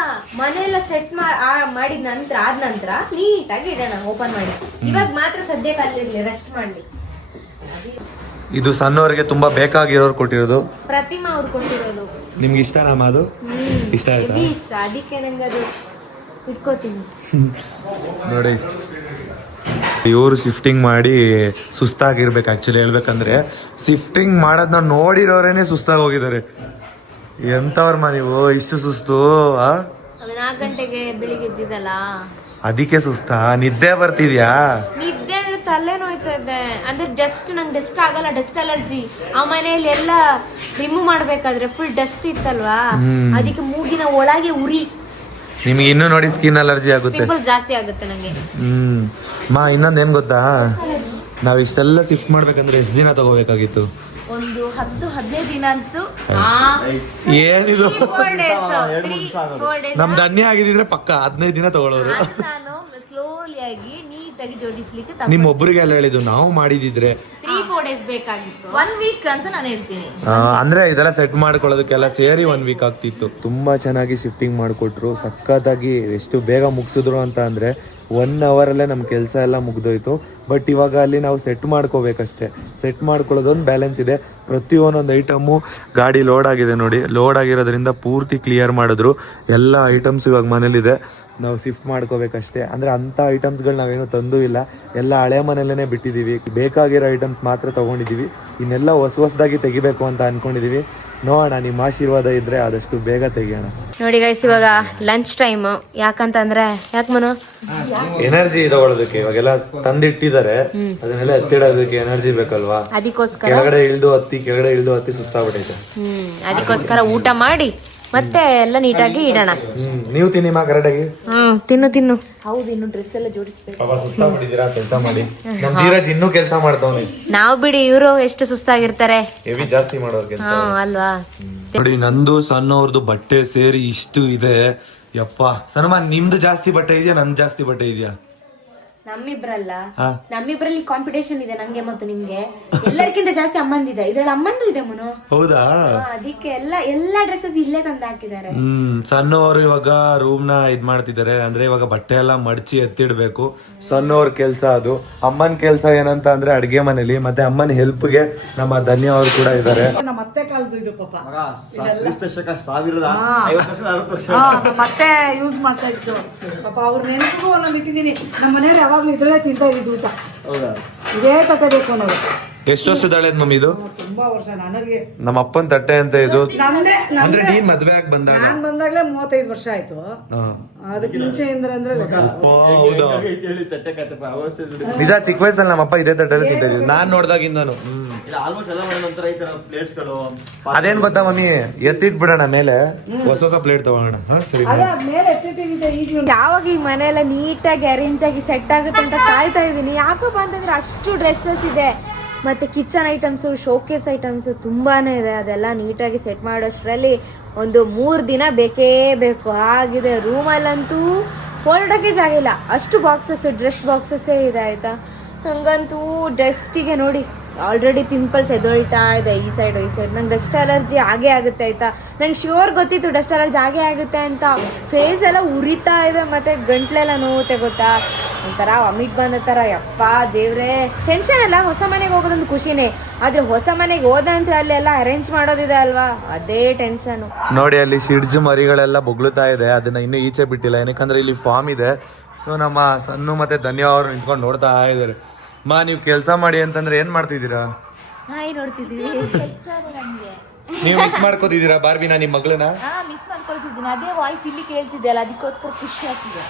ಮನೆಯೆಲ್ಲ ಸೆಟ್ ಮಾಡಿದ ನಂತರ, ಆದ ನಂತರ ನೀಟಾಗಿ ಇಡೋಣ, ಓಪನ್ ಮಾಡಿ. ಇವಾಗ ಮಾತ್ರ ಸದ್ಯಕ್ಕೆ ಅಲ್ಲಿರ್ಲಿ, ರೆಸ್ಟ್ ಮಾಡ್ಲಿ. ಇದು ಸಣ್ಣವರಿಗೆ ತುಂಬಾ ಬೇಕಾಗಿರೋರು ಕೊಟ್ಟಿರೋದು. ಪ್ರತಿಮಾ ಅವ್ರು ಕೊಟ್ಟಿರೋದು. ನಿಮ್ಗೆ ಇಷ್ಟನಮ್ಮ ಅದು? ಇಷ್ಟ ಆಯ್ತಾ? ಹೆವಿ ಇಷ್ಟ, ಅದಕ್ಕೆ ನಂಗೆ ಅದು ಇಟ್ಕೋತೀನಿ. ನೋಡಿ, ಇವರು ಶಿಫ್ಟಿಂಗ್ ಮಾಡಿ ಸುಸ್ತಾಗಿರ್ಬೇಕು. ಆಕ್ಚುಲಿ ಹೇಳ್ಬೇಕಂದ್ರೆ ಶಿಫ್ಟಿಂಗ್ ಮಾಡೋದನ್ನ ನೋಡಿರೋರೇನೆ ಸುಸ್ತಾಗಿ ಹೋಗಿದ್ದಾರೆ. ಎಂತವ್ರಮ್ಮ ನೀವು, ಇಷ್ಟು ಸುಸ್ತು? 4 ಗಂಟೆಗೆ ಬೆಳಿಗ್ಗೆ ಎದ್ದಿದ್ದಲ್ಲ, ಅದಕ್ಕೆ ಸುಸ್ತಾ? ನಿದ್ದೆ ಬರ್ತಿದ್ಯಾ? ನಿದ್ದೆ ಅಂದ್ರೆ ತಲೆ ನೋಯ್ತಾ ಇದೆ. ಅಂದ್ರೆ ನಂಗೆ ಡಸ್ಟ್ ಆಗಲ್ಲ, ಡಸ್ಟ್ ಅಲರ್ಜಿ. ಆ ಮನೆಯಲ್ಲಿ ಎಲ್ಲ ರಿಮೂವ್ ಮಾಡ್ಬೇಕಾದ್ರೆ ಫುಲ್ ಡಸ್ಟ್ ಇತ್ತಲ್ವಾ, ಅದಕ್ಕೆ ಮೂಗಿನ ಒಳಗೆ ಉರಿ. ನಿಮ್ಗೆ ಇನ್ನೂ ನೋಡಿ ಸ್ಕಿನ್ ಅಲರ್ಜಿ ಆಗುತ್ತೆ, ಪಿಂಪಲ್ಸ್ ಜಾಸ್ತಿ ಆಗುತ್ತೆ ನಂಗೆ. ಇನ್ನೊಂದ್ ಏನ್ ಗೊತ್ತಾ, ನಾವ್ ಇಷ್ಟೆಲ್ಲ ಶಿಫ್ಟ್ ಮಾಡ್ಬೇಕಂದ್ರೆ ಎಷ್ಟು ದಿನ ತಗೋಬೇಕಾಗಿತ್ತು? ಒಂದು 10-15 ದಿನ ಅಂತೂ. ಏನಿದು, 4 days. ನಮ್ದು ಅನ್ಯ ಆಗಿದ್ರೆ ಪಕ್ಕ 15 ದಿನ ತಗೊಳ್ಳೋರು. ನಾನು ಸ್ಲೋಲಿ ಆಗಿ ನೀಟಾಗಿ ಜೋಡಿಸ್ಲಿಕ್ಕೆ ನಿಮ್ ಒಬ್ರಿಗೆ ಎಲ್ಲ ಹೇಳಿದ್ದು, ನಾವು ಮಾಡಿದಿದ್ರೆ 3-4 days ಬೇಕಾಗಿತ್ತು. 1 week ಅಂತ ನಾನು ಹೇಳ್ತೀನಿ. ಅಂದ್ರೆ ಇದೆಲ್ಲ ಸೆಟ್ ಮಾಡ್ಕೊಳ್ಳೋದಕ್ಕೆಲ್ಲ ಸೇರಿ 1 ವೀಕ್ ಆಗ್ತಿತ್ತು. ತುಂಬಾ ಚೆನ್ನಾಗಿ ಶಿಫ್ಟಿಂಗ್ ಮಾಡಿಕೊಟ್ರು, ಸಖತ್ತಾಗಿ. ಎಷ್ಟು ಬೇಗ ಮುಗಿಸಿದ್ರು ಅಂತ ಅಂದ್ರೆ 1 ಅವರಲ್ಲೇ ನಮ್ಮ ಕೆಲಸ ಎಲ್ಲ ಮುಗ್ದೋಯ್ತು. ಬಟ್ ಇವಾಗ ಅಲ್ಲಿ ನಾವು ಸೆಟ್ ಮಾಡ್ಕೋಬೇಕಷ್ಟೆ. ಸೆಟ್ ಮಾಡ್ಕೊಳ್ಳೋದೊಂದು ಬ್ಯಾಲೆನ್ಸ್ ಇದೆ. ಪ್ರತಿಯೊಂದೊಂದು ಐಟಮು ಗಾಡಿ ಲೋಡ್ ಆಗಿದೆ ನೋಡಿ, ಲೋಡ್ ಆಗಿರೋದ್ರಿಂದ ಪೂರ್ತಿ ಕ್ಲಿಯರ್ ಮಾಡಿದ್ರು. ಎಲ್ಲ ಐಟಮ್ಸ್ ಇವಾಗ ಮನೇಲಿದೆ, ನಾವು ಶಿಫ್ಟ್ ಮಾಡ್ಕೋಬೇಕಷ್ಟೇ. ಅಂದರೆ ಅಂಥ ಐಟಮ್ಸ್ಗಳು ನಾವೇನು ತಂದೂ ಇಲ್ಲ, ಎಲ್ಲ ಹಳೆ ಮನೆಯಲ್ಲೇ ಬಿಟ್ಟಿದ್ದೀವಿ. ಬೇಕಾಗಿರೋ ಐಟಮ್ಸ್ ಮಾತ್ರ ತೊಗೊಂಡಿದ್ದೀವಿ. ಇನ್ನೆಲ್ಲ ಹೊಸದಾಗಿ ತೆಗಿಬೇಕು ಅಂತ ಅಂದ್ಕೊಂಡಿದ್ದೀವಿ. ನೋಡೋಣ, ನಿಮ್ಮ ಆಶೀರ್ವಾದ ಇದ್ರೆ ಆದಷ್ಟು ಬೇಗ ತೆಗಿಯೋಣ. ನೋಡಿ ಗೈಸ್, ಇವಾಗ ಲಂಚ್ ಟೈಮ್. ಯಾಕಂತಂದ್ರೆ ಯಾಕೆ ಮನು, ಎನರ್ಜಿ ತಗೊಳ್ಳೋದಕ್ಕೆ ಇವಾಗೆಲ್ಲ ತಂದಿಟ್ಟಿದ್ದಾರೆ, ಅದನ್ನೆಲ್ಲ ಎತ್ತಿಡೋದಕ್ಕೆ ಎನರ್ಜಿ ಬೇಕಲ್ವಾ. ಅದಕ್ಕೋಸ್ಕರ ಕೆಳಗಡೆ ಇಳಿದು ಹತ್ತಿ ಸುಸ್ತಾಗ್ಬಿಟ್ಟೈತೆ. ಅದಕ್ಕೋಸ್ಕರ ಊಟ ಮಾಡಿ ಮತ್ತೆ ಎಲ್ಲ ನೀಟಾಗಿ ಇಡೋಣ. ನೀವು ತಿನ್ನಿ ಮಾ ಕರೆಕ್ಟಾಗಿ. ತಿನ್ನು. ಹೌದು, ಇನ್ನು ಡ್ರೆಸ್ ಎಲ್ಲ ಜೋಡಿಸ್ಬೇಕು. ಪಾಪ ಸುಸ್ತಾಗ್ಬಿಟ್ಟಿದ್ದೀರಾ, ಕೆಲಸ ಮಾಡಿ. ನಮ್ ಧೀರಜ್ ಇನ್ನೂ ಕೆಲಸ ಮಾಡ್ತಾವ್ನಿ. ನಾವು ಬಿಡಿ, ಇವರು ಎಷ್ಟು ಸುಸ್ತಾಗಿರ್ತಾರೆ. ಹೆವಿ ಜಾಸ್ತಿ ಮಾಡೋರ್ ಕೆಲಸ ಅಲ್ವಾ. ನೋಡಿ, ನಂದು ಸಣ್ಣವ್ರದ್ದು ಬಟ್ಟೆ ಸೇರಿ ಇಷ್ಟು ಇದೆ. ಯಪ್ಪ ಸನಮ, ನಿಮ್ದು ಜಾಸ್ತಿ ಬಟ್ಟೆ ಇದೆಯಾ, ನಂದು ಜಾಸ್ತಿ ಬಟ್ಟೆ ಇದೆಯಾ? ನಮ್ಮಿಬ್ರಲ್ಲ ಹಾ. ನಮ್ಮಿಬ್ರಲ್ಲಿ ಕಾಂಪಿಟೇಷನ್ ಇದೆ ನಂಗೆ ಮತ್ತು ನಿಮ್ಗೆ. ಎಲ್ಲರಿಗಿಂತ ಜಾಸ್ತಿ ಅಮ್ಮಂದಿದೆ, ಇದ್ರಲ್ಲಿ ಅಮ್ಮಂದು ಇದೆ ಮನು. ಹೌದಾ? ಅದಕ್ಕೆ ಎಲ್ಲಾ ಡ್ರೆಸ್ಸಸ್ ಇಲ್ಲೇ ತಂದು ಹಾಕಿದ್ದಾರೆ. ಸಣ್ಣವರು ಇವಾಗ ರೂಮ್ ನ ಇದ್ ಮಾಡ್ತಿದ್ದಾರೆ, ಅಂದ್ರೆ ಇವಾಗ ಬಟ್ಟೆ ಎಲ್ಲ ಮಡಚಿ ಎತ್ತಿಡ್ಬೇಕು. ಸಣ್ಣವ್ರ ಕೆಲ್ಸ ಅದು. ಅಮ್ಮನ ಕೆಲ್ಸ ಏನಂತ ಅಂದ್ರೆ ಅಡ್ಗೆ ಮನೇಲಿ, ಮತ್ತೆ ಅಮ್ಮನ ಹೆಲ್ಪ್ಗೆ ನಮ್ಮ ಧನ್ಯ ಅವರು ಕೂಡ ಇದ್ದಾರೆ. ನಮ್ಮ ಅತ್ತೆ ಕಾಲದ್ದು ಇದು ಪಾಪ. ಮಗ ಕ್ರಿಸ್ತ ಶಕ 1050 ವರ್ಷ ಮತ್ತೆ ಯೂಸ್ ಮಾಡ್ತಾ ಇದ್ದು ಪಾಪ. ಅವ್ರ ನೆನಪಿಗೂ ಒಂದೊಂದು ಇಟ್ಟಿದ್ದೀನಿ. ನಮ್ಮ ಮನೆಯವ್ರು ಯಾವಾಗ್ಲೂ ಇದ್ರಲ್ಲೇ ತಿಂತಾ ಇದ್ದು ಊಟ. ಹೌದಾ? ಇದೇ ತಟ್ಟೆ ಬೇಕು ಅನ್ನೋದು. ಎಷ್ಟು ವರ್ಷದ ಮಮ್ಮಿ ಇದು? ತುಂಬಾ ವರ್ಷ. ನನಗೆ ನಮ್ಮ ಅಪ್ಪನ ತಟ್ಟೆ ಅಂತ ಇದು. ನಂದೇ ಅಂದ್ರೆ ನೀನ್ ಮದ್ವೆ ಆಗಿ ಬಂದಾಗ? ನಾನ್ ಬಂದಾಗ್ಲೇ 35 ವರ್ಷ ಆಯ್ತು. ಅದಕ್ಕೆ ಮುಂಚೆಯಿಂದ ಅಂದ್ರೆ ಹೇಳಿ ತಟ್ಟೆ ಕತ್ತಪ್ಪ ಅವಸ್ಥೆ ನಿಜ. ಚಿಕ್ಕ ವಯಸ್ಸಲ್ಲಿ ನಮ್ಮಪ್ಪ ಇದೇ ತಟ್ಟೆಲ್ಲ ತಿಂತಾ ಇದ್ವಿ ನಾನ್ ನೋಡ್ದಾಗಿಂದಾನು. ಆಲ್ಮೋಸ್ಟ್ ಎಲ್ಲ ಒಂದೊಂಥರ ಈ ತರ ಪ್ಲೇಟ್ಸ್ಗಳು. ಅದೇನ್ ಗೊತ್ತಾ ಮಮ್ಮಿ, ಎತ್ತಿಟ್ಬಿಡೋಣ ಮೇಲೆ, ಹೊಸ ಪ್ಲೇಟ್ ತಗೋಣ. ಸರಿ. ಅದೇ ಮೇಲೆ ಎತ್ತಿಟ್ಟಿದ್ದೆ. ಈಗ ಯಾವಾಗ ಈ ಮನೆಯೆಲ್ಲ ನೀಟಾಗಿ ಅರೇಂಜ್ ಆಗಿ ಸೆಟ್ ಆಗುತ್ತೆ ಅಂತ ಕಾಯ್ತಾ ಇದ್ದೀನಿ. ಯಾಕಪ್ಪ ಅಂತಂದ್ರೆ ಅಷ್ಟು ಡ್ರೆಸ್ಸಸ್ ಇದೆ, ಮತ್ತೆ ಕಿಚನ್ ಐಟಮ್ಸು, ಶೋಕೇಸ್ ಐಟಮ್ಸು ತುಂಬಾನೇ ಇದೆ. ಅದೆಲ್ಲ ನೀಟಾಗಿ ಸೆಟ್ ಮಾಡೋಷ್ಟರಲ್ಲಿ ಒಂದು 3 ದಿನ ಬೇಕೇ ಬೇಕು ಆಗಿದೆ. ರೂಮಲ್ಲಂತೂ ಹೊರಡೋಕ್ಕೆ ಜಾಗ ಇಲ್ಲ, ಅಷ್ಟು ಬಾಕ್ಸಸ್, ಡ್ರೆಸ್ ಬಾಕ್ಸಸ್ಸೇ ಇದೆ ಆಯ್ತಾ. ಹಂಗಂತೂ ಡಸ್ಟಿಗೆ ನೋಡಿ ಆಲ್ರೆಡಿ ಪಿಂಪಲ್ಸ್ ಎದೊಳ್ತಾ ಇದೆ ಈ ಸೈಡ್. ನಂಗೆ ಡಸ್ಟ್ ಅಲರ್ಜಿ ಆಗೇ ಆಗುತ್ತೆ ಆಯ್ತಾ. ನಂಗೆ ಶ್ಯೂರ್ ಗೊತ್ತಿತ್ತು ಡಸ್ಟ್ ಅಲರ್ಜಿ ಆಗೇ ಆಗುತ್ತೆ ಅಂತ. ಫೇಸ್ ಎಲ್ಲ ಉರಿತಾ ಇದೆ, ಮತ್ತೆ ಗಂಟ್ಲೆಲ್ಲ ನೋವುತ್ತೆ ಗೊತ್ತಾ. ಒಂಥರ ವಾಮಿಟ್ ಬಂದ ಥರ. ಯಪ್ಪ ದೇವ್ರೆ, ಟೆನ್ಷನ್ ಅಲ್ಲ. ಹೊಸ ಮನೆಗೆ ಹೋಗೋದೊಂದು ಖುಷಿನೇ, ಆದ್ರೆ ಹೊಸ ಮನೆಗೆ ಹೋದಂತ ಅಲ್ಲೆಲ್ಲ ಅರೇಂಜ್ ಮಾಡೋದಿದೆ ಅಲ್ವಾ, ಅದೇ ಟೆನ್ಷನ್. ನೋಡಿ ಅಲ್ಲಿ ಸಿಡ್ಜ್ ಮರಿಗಳೆಲ್ಲ ಬೊಗ್ಳುತ್ತಾ ಇದೆ, ಅದನ್ನ ಇನ್ನೂ ಈಚೆ ಬಿಟ್ಟಿಲ್ಲ. ಏನಕ್ಕಂದ್ರೆ ಇಲ್ಲಿ ಫಾರ್ಮ್ ಇದೆ. ಸೊ ನಮ್ಮ ಸನ್ನು ಮತ್ತೆ ಧನ್ಯ ಅವರು ನಿಂತ್ಕೊಂಡು ನೋಡ್ತಾ ಇದ್ದಾರೆ. ಮಾ, ನೀವು ಕೆಲಸ ಮಾಡಿ ಅಂತಂದ್ರೆ ಏನ್ ಮಾಡ್ತಿದ್ದೀರಾ? ಹಾಯ್ ನೋಡ್ತಿದ್ದೀವಿ. ನೀವು ಮಿಸ್ ಮಾಡ್ಕೋತಿದ್ದೀರಾ ಬಾರ್ಬಿನ, ನಿಮ್ ಮಗಳನ್ನ? ಮಿಸ್ ಮಾಡ್ಕೊಳ್ತಿದ್ದೀನಿ. ಅದೇ ವಾಯ್ಸ್ ಇಲ್ಲಿ ಕೇಳ್ತಿದ್ದೆ ಅಲ್ಲ, ಅದಕ್ಕೋಸ್ಕರ ಖುಷಿ ಆಗ್ತಿದೆ.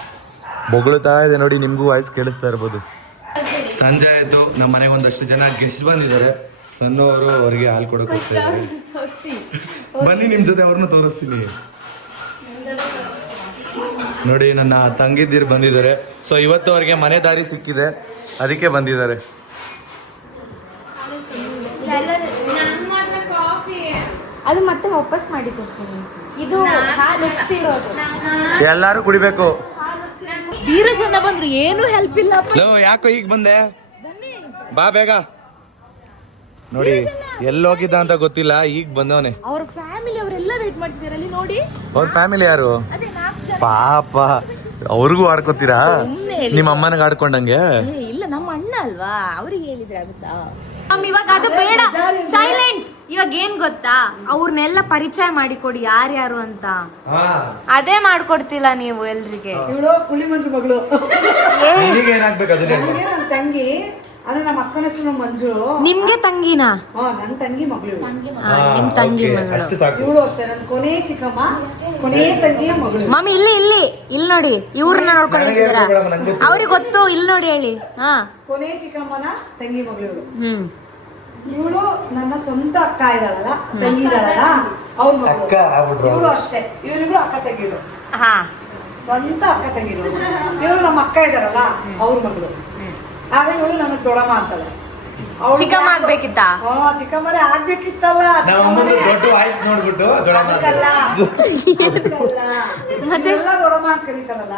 ಬೊಗಳುತ್ತಾ ಇದೆ ನೋಡಿ, ನಿಮ್ಗೂ ವಾಯ್ಸ್ ಕೇಳಿಸ್ತಾ ಇರ್ಬೋದು. ಸಂಜೆ ಆಯ್ತು, ನಮ್ಮ ಮನೆಗೆ ಒಂದಷ್ಟು ಜನ ಗೆಸ್ಟ್ ಬಂದಿದ್ದಾರೆ. ಸಣ್ಣ ಅವರು ಅವರಿಗೆ ಹಾಲು ಕೊಡೋಕೆ ಹೋಗ್ತಾರೆ. ಬನ್ನಿ ನಿಮ್ ಜೊತೆ ಅವ್ರನ್ನ ತೋರಿಸ್ತೀನಿ. ನೋಡಿ ನನ್ನ ತಂಗಿದ್ದೀರು ಬಂದಿದ್ದಾರೆ. ಸೊ ಇವತ್ತು ಅವ್ರಿಗೆ ಮನೆ ದಾರಿ ಸಿಕ್ಕಿದೆ, ಅದಕ್ಕೆ ಬಂದಿದ್ದಾರೆ. ಅದು ಮತ್ತೆ ವಾಪಸ್ ಮಾಡಿ ಕೊಡ್ತೀನಿ. ಇದು ಹಾಲು ಉಕ್ಸಿರೋದು. ಎಲ್ಲಾರು ಕುಡಿಬೇಕು. ವೀರಜಣ್ಣ ಬಂದ್ರು, ಏನು ಹೆಲ್ಪ್ ಇಲ್ಲ. ಯಾಕೋ ಈಗ ಬಂದೆ? ಬಾ ಬೇಗ. ನೋಡಿ ಎಲ್ಲೋಗಿದ್ದ ಅಂತ ಗೊತ್ತಿಲ್ಲ, ಈಗ ಬಂದವನೆ. ಅವ್ರ ಫ್ಯಾಮಿಲಿ ಅವರೆಲ್ಲ ವೇಟ್ ಮಾಡ್ತಿದ್ದಾರೆ ಅಲ್ಲಿ ನೋಡಿ. ಅವ್ರ ಫ್ಯಾಮಿಲಿ ಯಾರು? ಪಾಪ, ಅವ್ರಿಗೂ ಆಡ್ಕೋತೀರಾ? ನಿಮ್ಮ ಅಮ್ಮನಿಗೆ ಆಡ್ಕೊಂಡಂಗೆ? ಇಲ್ಲ, ನಮ್ಮ ಅಣ್ಣ ಅಲ್ವಾ, ಅವ್ರಿಗೆ ಹೇಳಿದ್ರೆ ಆಗುತ್ತಾ. ಇವಾಗ ಅದು ಬೇಡ, ಸೈಲೆಂಟ್. ಇವಾಗ ಏನ್ ಗೊತ್ತಾ, ಅವ್ರನ್ನೆಲ್ಲ ಪರಿಚಯ ಮಾಡಿಕೊಡಿ ಯಾರ್ಯಾರು ಅಂತ. ಅದೇ ಮಾಡ್ಕೊಡ್ತಿಲ್ಲ ನೀವು ಎಲ್ರಿಗೆ. ಇವಳು ಕುಳಿ ಮಂಜು ಮಗಳು. ಏನಾಗ್ಬೇಕು ಅದನ್ನ? ನನಗೆ ನನ್ನ ತಂಗಿ, ಅಂದ್ರೆ ನಮ್ಮ ಅಕ್ಕನ ಹೆಸರು ಮಂಜು. ನಿಮ್ಗೆ ತಂಗಿನಾ? ನನ್ನ ತಂಗಿ ಮಗಳು. ನಿಮ್ ತಂಗಿ ಮಗಳು. ಅಷ್ಟು ಸಾಕು. ಇವಳು ಅಷ್ಟೇ ನನ್ನ ಕೊನೆ ಚಿಕ್ಕಮ್ಮ, ಕೊನೆ ತಂಗಿಯ ಮಗಳು. ಮಮ್ಮಿ ಇಲ್ಲಿ ನೋಡಿ, ಇವ್ರನ್ನ ನೋಡ್ಕೊಂಡಿದ್ದೀರಾ? ಅವ್ರಿಗೆ ಗೊತ್ತು, ಇಲ್ಲಿ ನೋಡಿ ಹೇಳಿ. ಹಾ, ಕೊನೆ ಚಿಕ್ಕಮ್ಮನ ತಂಗಿ ಮಗಳು ಇವಳು. ಇವಳು ನನ್ನ ಸ್ವಂತ ಅಕ್ಕ ಇದ್ದಾಳಲ್ಲ, ತಂಗಿ ಇದ್ದಾಳಲ್ಲ, ಅವ್ರ ಮಗಳು. ಇವಳು ಅಷ್ಟೇ, ಇವರಿಬ್ರು ಅಕ್ಕ ತಂಗಿರು. ಹಾ, ಸ್ವಂತ ಅಕ್ಕ ತಂಗಿರು. ಇವರು ನಮ್ಮ ಅಕ್ಕ ಇದ್ದಾರಲ್ಲ, ಅವ್ರ ಮಗಳು. ಆಗ ಇವಳು ನನಗೆ ದೊಡಮ್ಮ ಅಂತಾಳೆ. ಚಿಕ್ಕಮ್ಮ ಆಗ್ಬೇಕಿತ್ತ? ಚಿಕ್ಕಮ್ಮನೇ ಆಗ್ಬೇಕಿತ್ತಲ್ಲ. ದೊಡ್ಡ ವಾಯ್ಸ್ ನೋಡ್ಬಿಟ್ಟು ದೊಡ್ಡಮ್ಮ ಮತ್ತೆ ದೊಡಮ್ಮ ಅಂತ ಕರೀತಾರಲ್ಲ,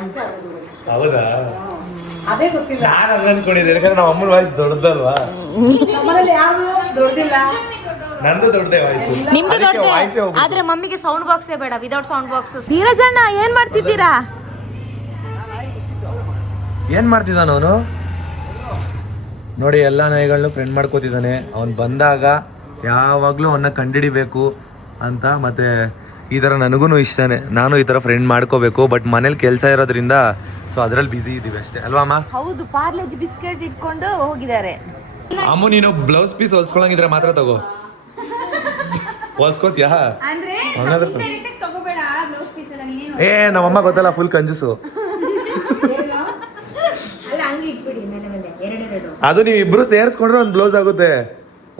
ಅಂತ ಹೌದಾ? ಅದೇ ಗೊತ್ತಿಲ್ಲ. ನಾನು ಹಂಗ ಅನ್ಕೊಂಡಿದ್ದೆ, ಯಾಕಂದ್ರೆ ನಮ್ಮ ಅಮ್ಮನ ವಾಯ್ಸ್ ದೊಡ್ಡದಲ್ವಾ. ನಮ್ಮನೇಲಿ ಯಾವ್ದು ದೊಡ್ಡದಿಲ್ಲ. ನಂದು ದೊಡ್ಡದೇ ವಾಯ್ಸು. ನಿಮ್ದು ದೊಡ್ಡ, ಆದ್ರೆ ಮಮ್ಮಿಗೆ ಸೌಂಡ್ ಬಾಕ್ಸೇ ಬೇಡ, ವಿದೌಟ್ ಸೌಂಡ್ ಬಾಕ್ಸ್. ಧೀರಜಣ್ಣ ಏನ್ ಮಾಡ್ತಿದ್ದೀರಾ? ಏನ್ ಮಾಡ್ತಿದ್ದಾನ ಅವನು? ನೋಡಿ ಎಲ್ಲ ನಾಯಿಗಳನ್ನೂ ಫ್ರೆಂಡ್ ಮಾಡ್ಕೋತಿದ್ದಾನೆ. ಅವ್ನು ಬಂದಾಗ ಯಾವಾಗಲೂ ಅವನ್ನ ಕಂಡಿಡಿಬೇಕು ಅಂತ. ಮತ್ತೆ ಈ ಥರ ನನಗೂ ಇಷ್ಟನೇ, ನಾನು ಈ ಥರ ಫ್ರೆಂಡ್ ಮಾಡ್ಕೋಬೇಕು. ಬಟ್ ಮನೇಲಿ ಕೆಲಸ ಇರೋದ್ರಿಂದ ಸೊ ಅದ್ರಲ್ಲಿ ಬಿಸಿ ಇದೀವಿ ಅಷ್ಟೇ ಅಲ್ವಾ ಅಮ್ಮ? ಹೌದು, ಪಾರ್ಲೇಜ್ ಬಿಸ್ಕೆಟ್ ಇಟ್ಕೊಂಡು ಹೋಗಿದ್ದಾರೆ. ಅಮ್ಮ ನೀನು ಬ್ಲೌಸ್ ಪೀಸ್ ಹೊಲ್ಸ್ಕೊಳಂಗಿದ್ರೆ ಮಾತ್ರ ತಗೋ. ಹೊಲ್ಸ್ಕೋತ್ಯಾ? ಏ ನಮ್ಮಮ್ಮ ಗೊತ್ತಲ್ಲ, ಫುಲ್ ಕಂಜೂಸು. ಅದು ನೀವು ಇಬ್ರು ಸೇರಿಸ್ಕೊಂಡ್ರೆ ಒಂದು ಬ್ಲೌಸ್ ಆಗುತ್ತೆ,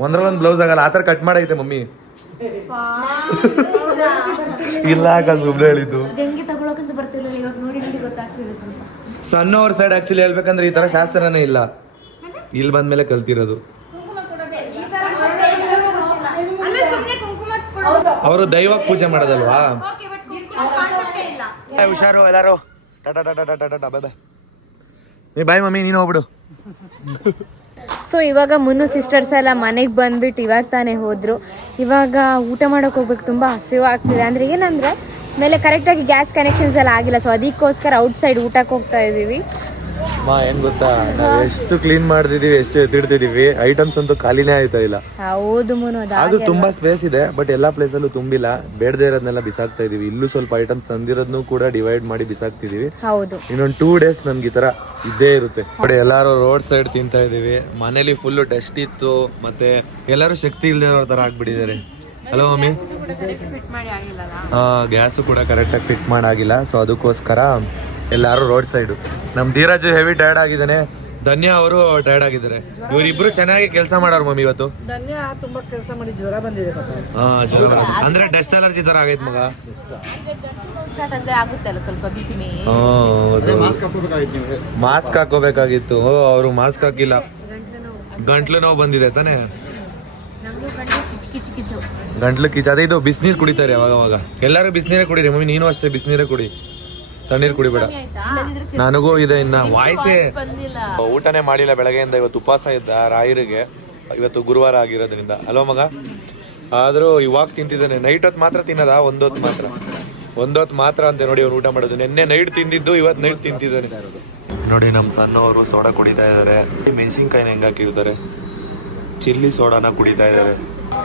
ಒಂದ್ರಲ್ಲಿ ಬ್ಲೌಸ್ ಆಗಲ್ಲ. ಆತರ ಕಟ್ ಮಾಡೈತೆ ಮಮ್ಮಿ. ಇಲ್ಲ ಸುಬ್ರು ಹೇಳಿದ್ದು. ಸಣ್ಣವ್ರ ಸೈಡ್ ಆಕ್ಚುಲಿ ಹೇಳ್ಬೇಕಂದ್ರೆ ಈ ತರ ಶಾಸ್ತ್ರನೇ ಇಲ್ಲ, ಇಲ್ಲಿ ಬಂದ್ಮೇಲೆ ಕಲ್ತಿರೋದು. ಅವರು ದೈವ ಪೂಜೆ ಮಾಡೋದಲ್ವಾ. ಹುಷಾರು ಎಲ್ಲಾರು. ಟಾಟಾ ಟಾಟಾ ಟಾಟಾ ಟಾಟಾ, ಬಾಯ್ ಬಾಯ್. ಬಾಯ್ ಮಮ್ಮಿ, ನೀನು ಹೋಗ್ಬಿಡು. ಸೊ ಇವಾಗ ಮುನ್ನು ಸಿಸ್ಟರ್ಸ್ ಎಲ್ಲ ಮನೆಗೆ ಬಂದ್ಬಿಟ್ಟು ಇವಾಗ ತಾನೇ ಹೋದರು. ಇವಾಗ ಊಟ ಮಾಡೋಕೆ ಹೋಗ್ಬೇಕು, ತುಂಬ ಹಸಿವು ಆಗ್ತಿದೆ. ಅಂದರೆ ಏನಂದರೆ ಮೇಲೆ ಕರೆಕ್ಟಾಗಿ ಗ್ಯಾಸ್ ಕನೆಕ್ಷನ್ಸ್ ಎಲ್ಲ ಆಗಿಲ್ಲ, ಸೊ ಅದಕ್ಕೋಸ್ಕರ ಔಟ್ಸೈಡ್ ಊಟಕ್ಕೆ ಹೋಗ್ತಾ ಇದ್ದೀವಿ. ಹೆಂಗ್ ಗೊತ್ತಾ, ನಾವು ಎಷ್ಟು ಕ್ಲೀನ್ ಮಾಡ್ತಿದೀವಿ, ಎಷ್ಟು ಎತ್ತಿಡ್ತಿದೀವಿ, ಐಟಮ್ಸ್ ಅಂತೂ ಖಾಲಿನೇ ಆಯ್ತಾ ಇಲ್ಲ. ಹೌದು ಮುನು, ಅದು ತುಂಬಾ ಸ್ಪೇಸ್ ಇದೆ, ಬಟ್ ಎಲ್ಲಾ ಪ್ಲೇಸ್ ಅಲ್ಲೂ ತುಂಬಿಲ್ಲ. ಬೇಡದೇ ಇರೋದನ್ನೆಲ್ಲ ಬಿಸಾಕ್ತಾ ಇದೀವಿ. ಇಲ್ಲೂ ಸ್ವಲ್ಪ ಐಟಮ್ಸ್ ತಂದಿರೋದ್ನು ಕೂಡ ಡಿವೈಡ್ ಮಾಡಿ ಬಿಸಾಕ್ತಿದೀವಿ. ಹೌದು, ಇನ್ನೊಂದು 2 days ನಮ್ಗೆ ಈ ತರ ಇದ್ದೇ ಇರುತ್ತೆ. ನೋಡಿ ಎಲ್ಲಾರು ರೋಡ್ ಸೈಡ್ ತಿಂತಾ ಇದೀವಿ. ಮನೇಲಿ ಫುಲ್ ಡಸ್ಟ್ ಇತ್ತು, ಮತ್ತೆ ಎಲ್ಲಾರು ಶಕ್ತಿ ಇಲ್ದೇ ಇರೋ ತರ ಆಗ್ಬಿಟ್ಟಿದ್ದಾರೆ. ಹಲೋ ಮಮ್ಮಿ, ಗ್ಯಾಸು ಕೂಡ ಕರೆಕ್ಟಾಗಿ ಫಿಟ್ ಮಾಡಾಗಿಲ್ಲ, ಸೊ ಅದಕ್ಕೋಸ್ಕರ ಎಲ್ಲಾರು ರೋಡ್ ಸೈಡು. ನಮ್ ಧೀರಜ್ ಹೆವಿ ಟೈರ್ಡ್ ಆಗಿದ್ದಾನೆ, ಧನ್ಯ ಅವರು ಟೈರ್ಡ್ ಆಗಿದ್ದಾರೆ. ಇವರಿಬ್ರು ಚೆನ್ನಾಗಿ ಕೆಲಸ ಮಾಡೋರು ಮಮ್ಮಿ ಇವತ್ತು. ಧನ್ಯ ತುಂಬಾ ಕೆಲಸ ಮಾಡಿ ಜ್ವರ ಬಂದಿದೆ. ಜ್ವರ ಅಂದ್ರೆ ಡಸ್ಟ್ ಅಲರ್ಜಿ ತರ ಆಗೈತೆ ಮಗ. ಮಾಸ್ಕ್ ಹಾಕೋಬೇಕಾಗಿತ್ತು, ಅವರು ಮಾಸ್ಕ್ ಹಾಕಿಲ್ಲ. ಗಂಟ್ಲು ನೋವು ಬಂದಿದೆ ತಾನೇ, ಗಂಟ್ಲು ಕಿಚ್ಚ. ಅದೇ ಇದು ಬಿಸಿನೀರು ಕುಡಿತಾರೆ ಅವಾಗ. ಎಲ್ಲರೂ ಬಿಸಿನೀರೇ ಕುಡಿರಿ ಮಮ್ಮಿ, ನೀನು ಅಷ್ಟೇ ಬಿಸಿನೀರೇ ಕುಡಿ, ತಣ್ಣೀರು ಕುಡಿಬೇಡ. ನನಗೂ ಇದೆ, ಇನ್ನ ವಾಯ್ಸೇ. ಊಟನೇ ಮಾಡಿಲ್ಲ ಬೆಳಗ್ಗೆಯಿಂದ. ಇವತ್ತು ಉಪವಾಸ ಇದ್ದ ರಾಯರಿಗೆ, ಇವತ್ತು ಗುರುವಾರ ಆಗಿರೋದ್ರಿಂದ ಅಲ್ವಾ ಮಗ. ಆದ್ರೂ ಇವಾಗ ತಿಂತಿದ್ದಾನೆ. ನೈಟ್ ಹೊತ್ತು ಮಾತ್ರ ತಿನ್ನದ, ಒಂದೊತ್ತು ಮಾತ್ರ ಅಂತೆ ನೋಡಿ ಅವ್ನು ಊಟ ಮಾಡೋದು. ನಿನ್ನೆ ನೈಟ್ ತಿಂದಿದ್ದು, ಇವತ್ತು ನೈಟ್ ತಿಂತಿದ್ದಾನೆ. ನೋಡಿ ನಮ್ಮ ಸಣ್ಣವರು ಸೋಡಾ ಕುಡಿತಾ ಇದಾರೆ. ಮೆಣಸಿನ್ಕಾಯಿನ ಹೆಂಗ್ ಹಾಕಿರ್ತಾರೆ, ಚಿಲ್ಲಿ ಸೋಡಾನ ಕುಡಿತಾ ಇದಾರೆ.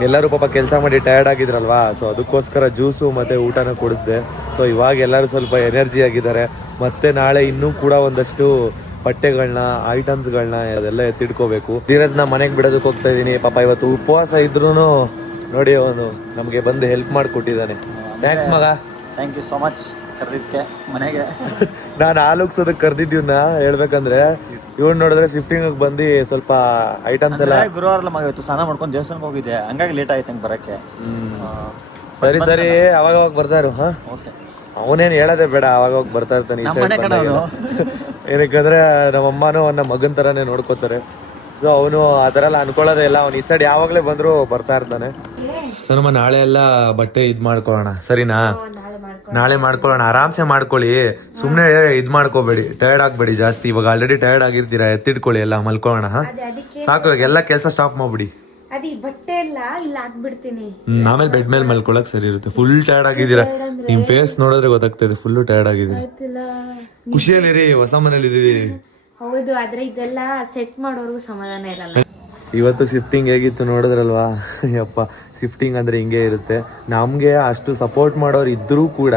ಎಲ್ಲರೂ ಪಾಪ ಕೆಲಸ ಮಾಡಿ ಟಯರ್ಡ್ ಆಗಿದ್ರಲ್ವಾ, ಸೊ ಅದಕ್ಕೋಸ್ಕರ ಜ್ಯೂಸು ಮತ್ತೆ ಊಟನ ಕುಡಿಸ್ದೆ. ಸೊ ಇವಾಗ ಎಲ್ಲರೂ ಸ್ವಲ್ಪ ಎನರ್ಜಿ ಆಗಿದ್ದಾರೆ. ಮತ್ತೆ ನಾಳೆ ಇನ್ನೂ ಕೂಡ ಒಂದಷ್ಟು ಬಟ್ಟೆಗಳನ್ನ, ಐಟಮ್ಸ್ಗಳನ್ನ ಅದೆಲ್ಲ ಎತ್ತಿಡ್ಕೋಬೇಕು. ಧೀರಜ್ನ ಮನೆಗೆ ಬಿಡೋದಕ್ಕೆ ಹೋಗ್ತಾ ಇದೀನಿ. ಪಾಪ ಇವತ್ತು ಉಪವಾಸ ಇದ್ರೂ ನೋಡಿ ಅವನು ನಮಗೆ ಬಂದು ಹೆಲ್ಪ್ ಮಾಡಿಕೊಟ್ಟಿದ್ದಾನೆ. ಥ್ಯಾಂಕ್ಸ್ ಮಗ. ಥ್ಯಾಂಕ್ ಯು ಸೋ ಮಚ್ ಕರೆದಿದ್ದಕ್ಕೆ ಮನೆಗೆ. ನಾನು ಆಲೋಗ್ಸೋದಕ್ಕೆ ಕರೆದಿದ್ದೀವ್ನ ಹೇಳ್ಬೇಕಂದ್ರೆ, ಇವ್ನು ನೋಡಿದ್ರೆ ಶಿಫ್ಟಿಂಗ್ ಬಂದು ಸ್ವಲ್ಪ ಐಟಮ್ಸ್ ಎಲ್ಲ. ಗುರುವಾರ ಮಗ ಇವತ್ತು ಸ್ನಾನ ಮಾಡ್ಕೊಂಡು ದೇವಸ್ಥಾನಕ್ಕೆ ಹೋಗಿದ್ದೆ, ಹಂಗಾಗಿ ಲೇಟ್ ಆಯ್ತು ನಂಗೆ ಬರಕ್ಕೆ. ಸರಿ ಅವಾಗ ಬರ್ತಾರು. ಓಕೆ, ಅವನೇನು ಹೇಳೋದೇ ಬೇಡ, ಅವಾಗ ಬರ್ತಾ ಇರ್ತಾನೆ. ಏನಕ್ಕಂದ್ರೆ ನಮ್ಮಮ್ಮನೂ ನಮ್ಮ ಮಗನ್ ತರಾನೇ ನೋಡ್ಕೋತಾರೆ. ಸೊ ಅವನು ಆ ಥರ ಎಲ್ಲ ಅನ್ಕೊಳ್ಳೋದೇ ಇಲ್ಲ. ಅವ್ನು ಈ ಸೈಡ್ ಯಾವಾಗಲೇ ಬಂದರೂ ಬರ್ತಾ ಇರ್ತಾನೆ. ಸೊ ನಮ್ಮ ನಾಳೆ ಎಲ್ಲ ಬಟ್ಟೆ ಇದ್ ಮಾಡ್ಕೊಳ್ಳೋಣ, ಸರಿನಾ? ನಾಳೆ ಮಾಡ್ಕೊಳ್ಳೋಣ, ಆರಾಮ್ಸೆ ಮಾಡ್ಕೊಳ್ಳಿ. ಸುಮ್ಮನೆ ಇದ್ ಮಾಡ್ಕೋಬೇಡಿ, ಟಯರ್ಡ್ ಆಗ್ಬೇಡಿ ಜಾಸ್ತಿ. ಇವಾಗ ಆಲ್ರೆಡಿ ಟಯರ್ಡ್ ಆಗಿರ್ತೀರಾ, ಎತ್ತಿಟ್ಕೊಳ್ಳಿ ಎಲ್ಲ, ಮಲ್ಕೊಳ್ಳೋಣ. ಸಾಕು, ಇವಾಗ ಎಲ್ಲ ಕೆಲಸ ಸ್ಟಾಪ್ ಮಾಡ್ಬಿಡಿ. ಬಟ್ಟೆ ಎಲ್ಲ ಇಲ್ಲ ಹಾಕ್ಬಿಡ್ತೀನಿ. ಆಮೇಲೆ ಬೆಡ್ ಮೇಲೆ ಮಲ್ಕೊಳಕ್ ಸರಿ ಇರುತ್ತೆ. ಫುಲ್ ಟಯರ್ಡ್ ಆಗಿದ್ದೀರಾ, ನಿಮ್ ಫೇಸ್ ನೋಡಿದ್ರೆ ಗೊತ್ತಾಗ್ತದೆ ಫುಲ್ ಟಯರ್ಡ್ ಆಗಿದ್ದೀರಿ. ಖುಷಿಯಲ್ಲಿರಿ, ಹೊಸ ಮನೇಲಿ ಇದೀವಿ. ಹೌದು, ಆದ್ರೆ ಇದೆಲ್ಲ ಸೆಟ್ ಮಾಡೋರ್ಗು ಸಮಾಧಾನ ಇರಲ್ಲ. ಇವತ್ತು ಶಿಫ್ಟಿಂಗ್ ಹೇಗಿತ್ತು ನೋಡಿದ್ರಲ್ವಾ? ಯಪ್ಪ, ಶಿಫ್ಟಿಂಗ್ ಅಂದರೆ ಹಿಂಗೆ ಇರುತ್ತೆ. ನಮಗೆ ಅಷ್ಟು ಸಪೋರ್ಟ್ ಮಾಡೋರು ಇದ್ದರೂ ಕೂಡ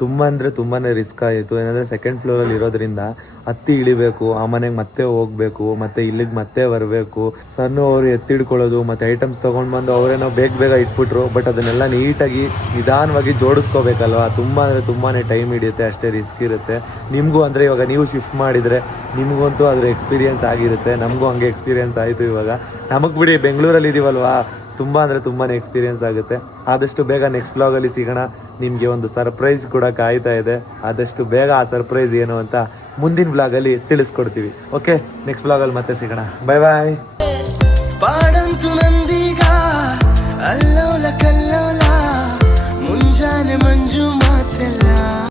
ತುಂಬ ಅಂದರೆ ತುಂಬಾ ರಿಸ್ಕ್ ಆಯಿತು. ಏನಂದರೆ ಸೆಕೆಂಡ್ ಫ್ಲೋರಲ್ಲಿ ಇರೋದ್ರಿಂದ ಹತ್ತಿ ಇಳಿಬೇಕು, ಆ ಮನೆಗೆ ಮತ್ತೆ ಹೋಗಬೇಕು, ಮತ್ತು ಇಲ್ಲಿಗೆ ಮತ್ತೆ ಬರಬೇಕು. ಸಣ್ಣ ಅವರು ಎತ್ತಿಡ್ಕೊಳ್ಳೋದು ಮತ್ತು ಐಟಮ್ಸ್ ತೊಗೊಂಡು ಬಂದು ಅವರೇನೋ ಬೇಗ ಇಟ್ಬಿಟ್ರು. ಬಟ್ ಅದನ್ನೆಲ್ಲ ನೀಟಾಗಿ ನಿಧಾನವಾಗಿ ಜೋಡಿಸ್ಕೋಬೇಕಲ್ವ. ತುಂಬ ಅಂದರೆ ತುಂಬಾ ಟೈಮ್ ಹಿಡಿಯುತ್ತೆ, ಅಷ್ಟೇ ರಿಸ್ಕ್ ಇರುತ್ತೆ. ನಿಮಗೂ ಅಂದರೆ ಇವಾಗ ನೀವು ಶಿಫ್ಟ್ ಮಾಡಿದರೆ ನಿಮಗಂತೂ ಅದ್ರ ಎಕ್ಸ್ಪೀರಿಯೆನ್ಸ್ ಆಗಿರುತ್ತೆ. ನಮಗೂ ಹಂಗೆ ಎಕ್ಸ್ಪೀರಿಯೆನ್ಸ್ ಆಯಿತು. ಇವಾಗ ನಮಗೆ ಬಿಡಿ, ಬೆಂಗಳೂರಲ್ಲಿ ಇದ್ದೀವಲ್ವಾ, ತುಂಬ ಅಂದರೆ ತುಂಬಾ ಎಕ್ಸ್ಪೀರಿಯೆನ್ಸ್ ಆಗುತ್ತೆ. ಆದಷ್ಟು ಬೇಗ ನೆಕ್ಸ್ಟ್ ವ್ಲಾಗಲ್ಲಿ ಸಿಗೋಣ. ನಿಮಗೆ ಒಂದು ಸರ್ಪ್ರೈಸ್ ಕೂಡ ಕಾಯ್ತಾ ಇದೆ. ಆದಷ್ಟು ಬೇಗ ಆ ಸರ್ಪ್ರೈಸ್ ಏನು ಅಂತ ಮುಂದಿನ ವ್ಲಾಗಲ್ಲಿ ತಿಳಿಸ್ಕೊಡ್ತೀವಿ. ಓಕೆ, ನೆಕ್ಸ್ಟ್ ವ್ಲಾಗಲ್ಲಿ ಮತ್ತೆ ಸಿಗೋಣ. ಬಾಯ್ ಬಾಯ್.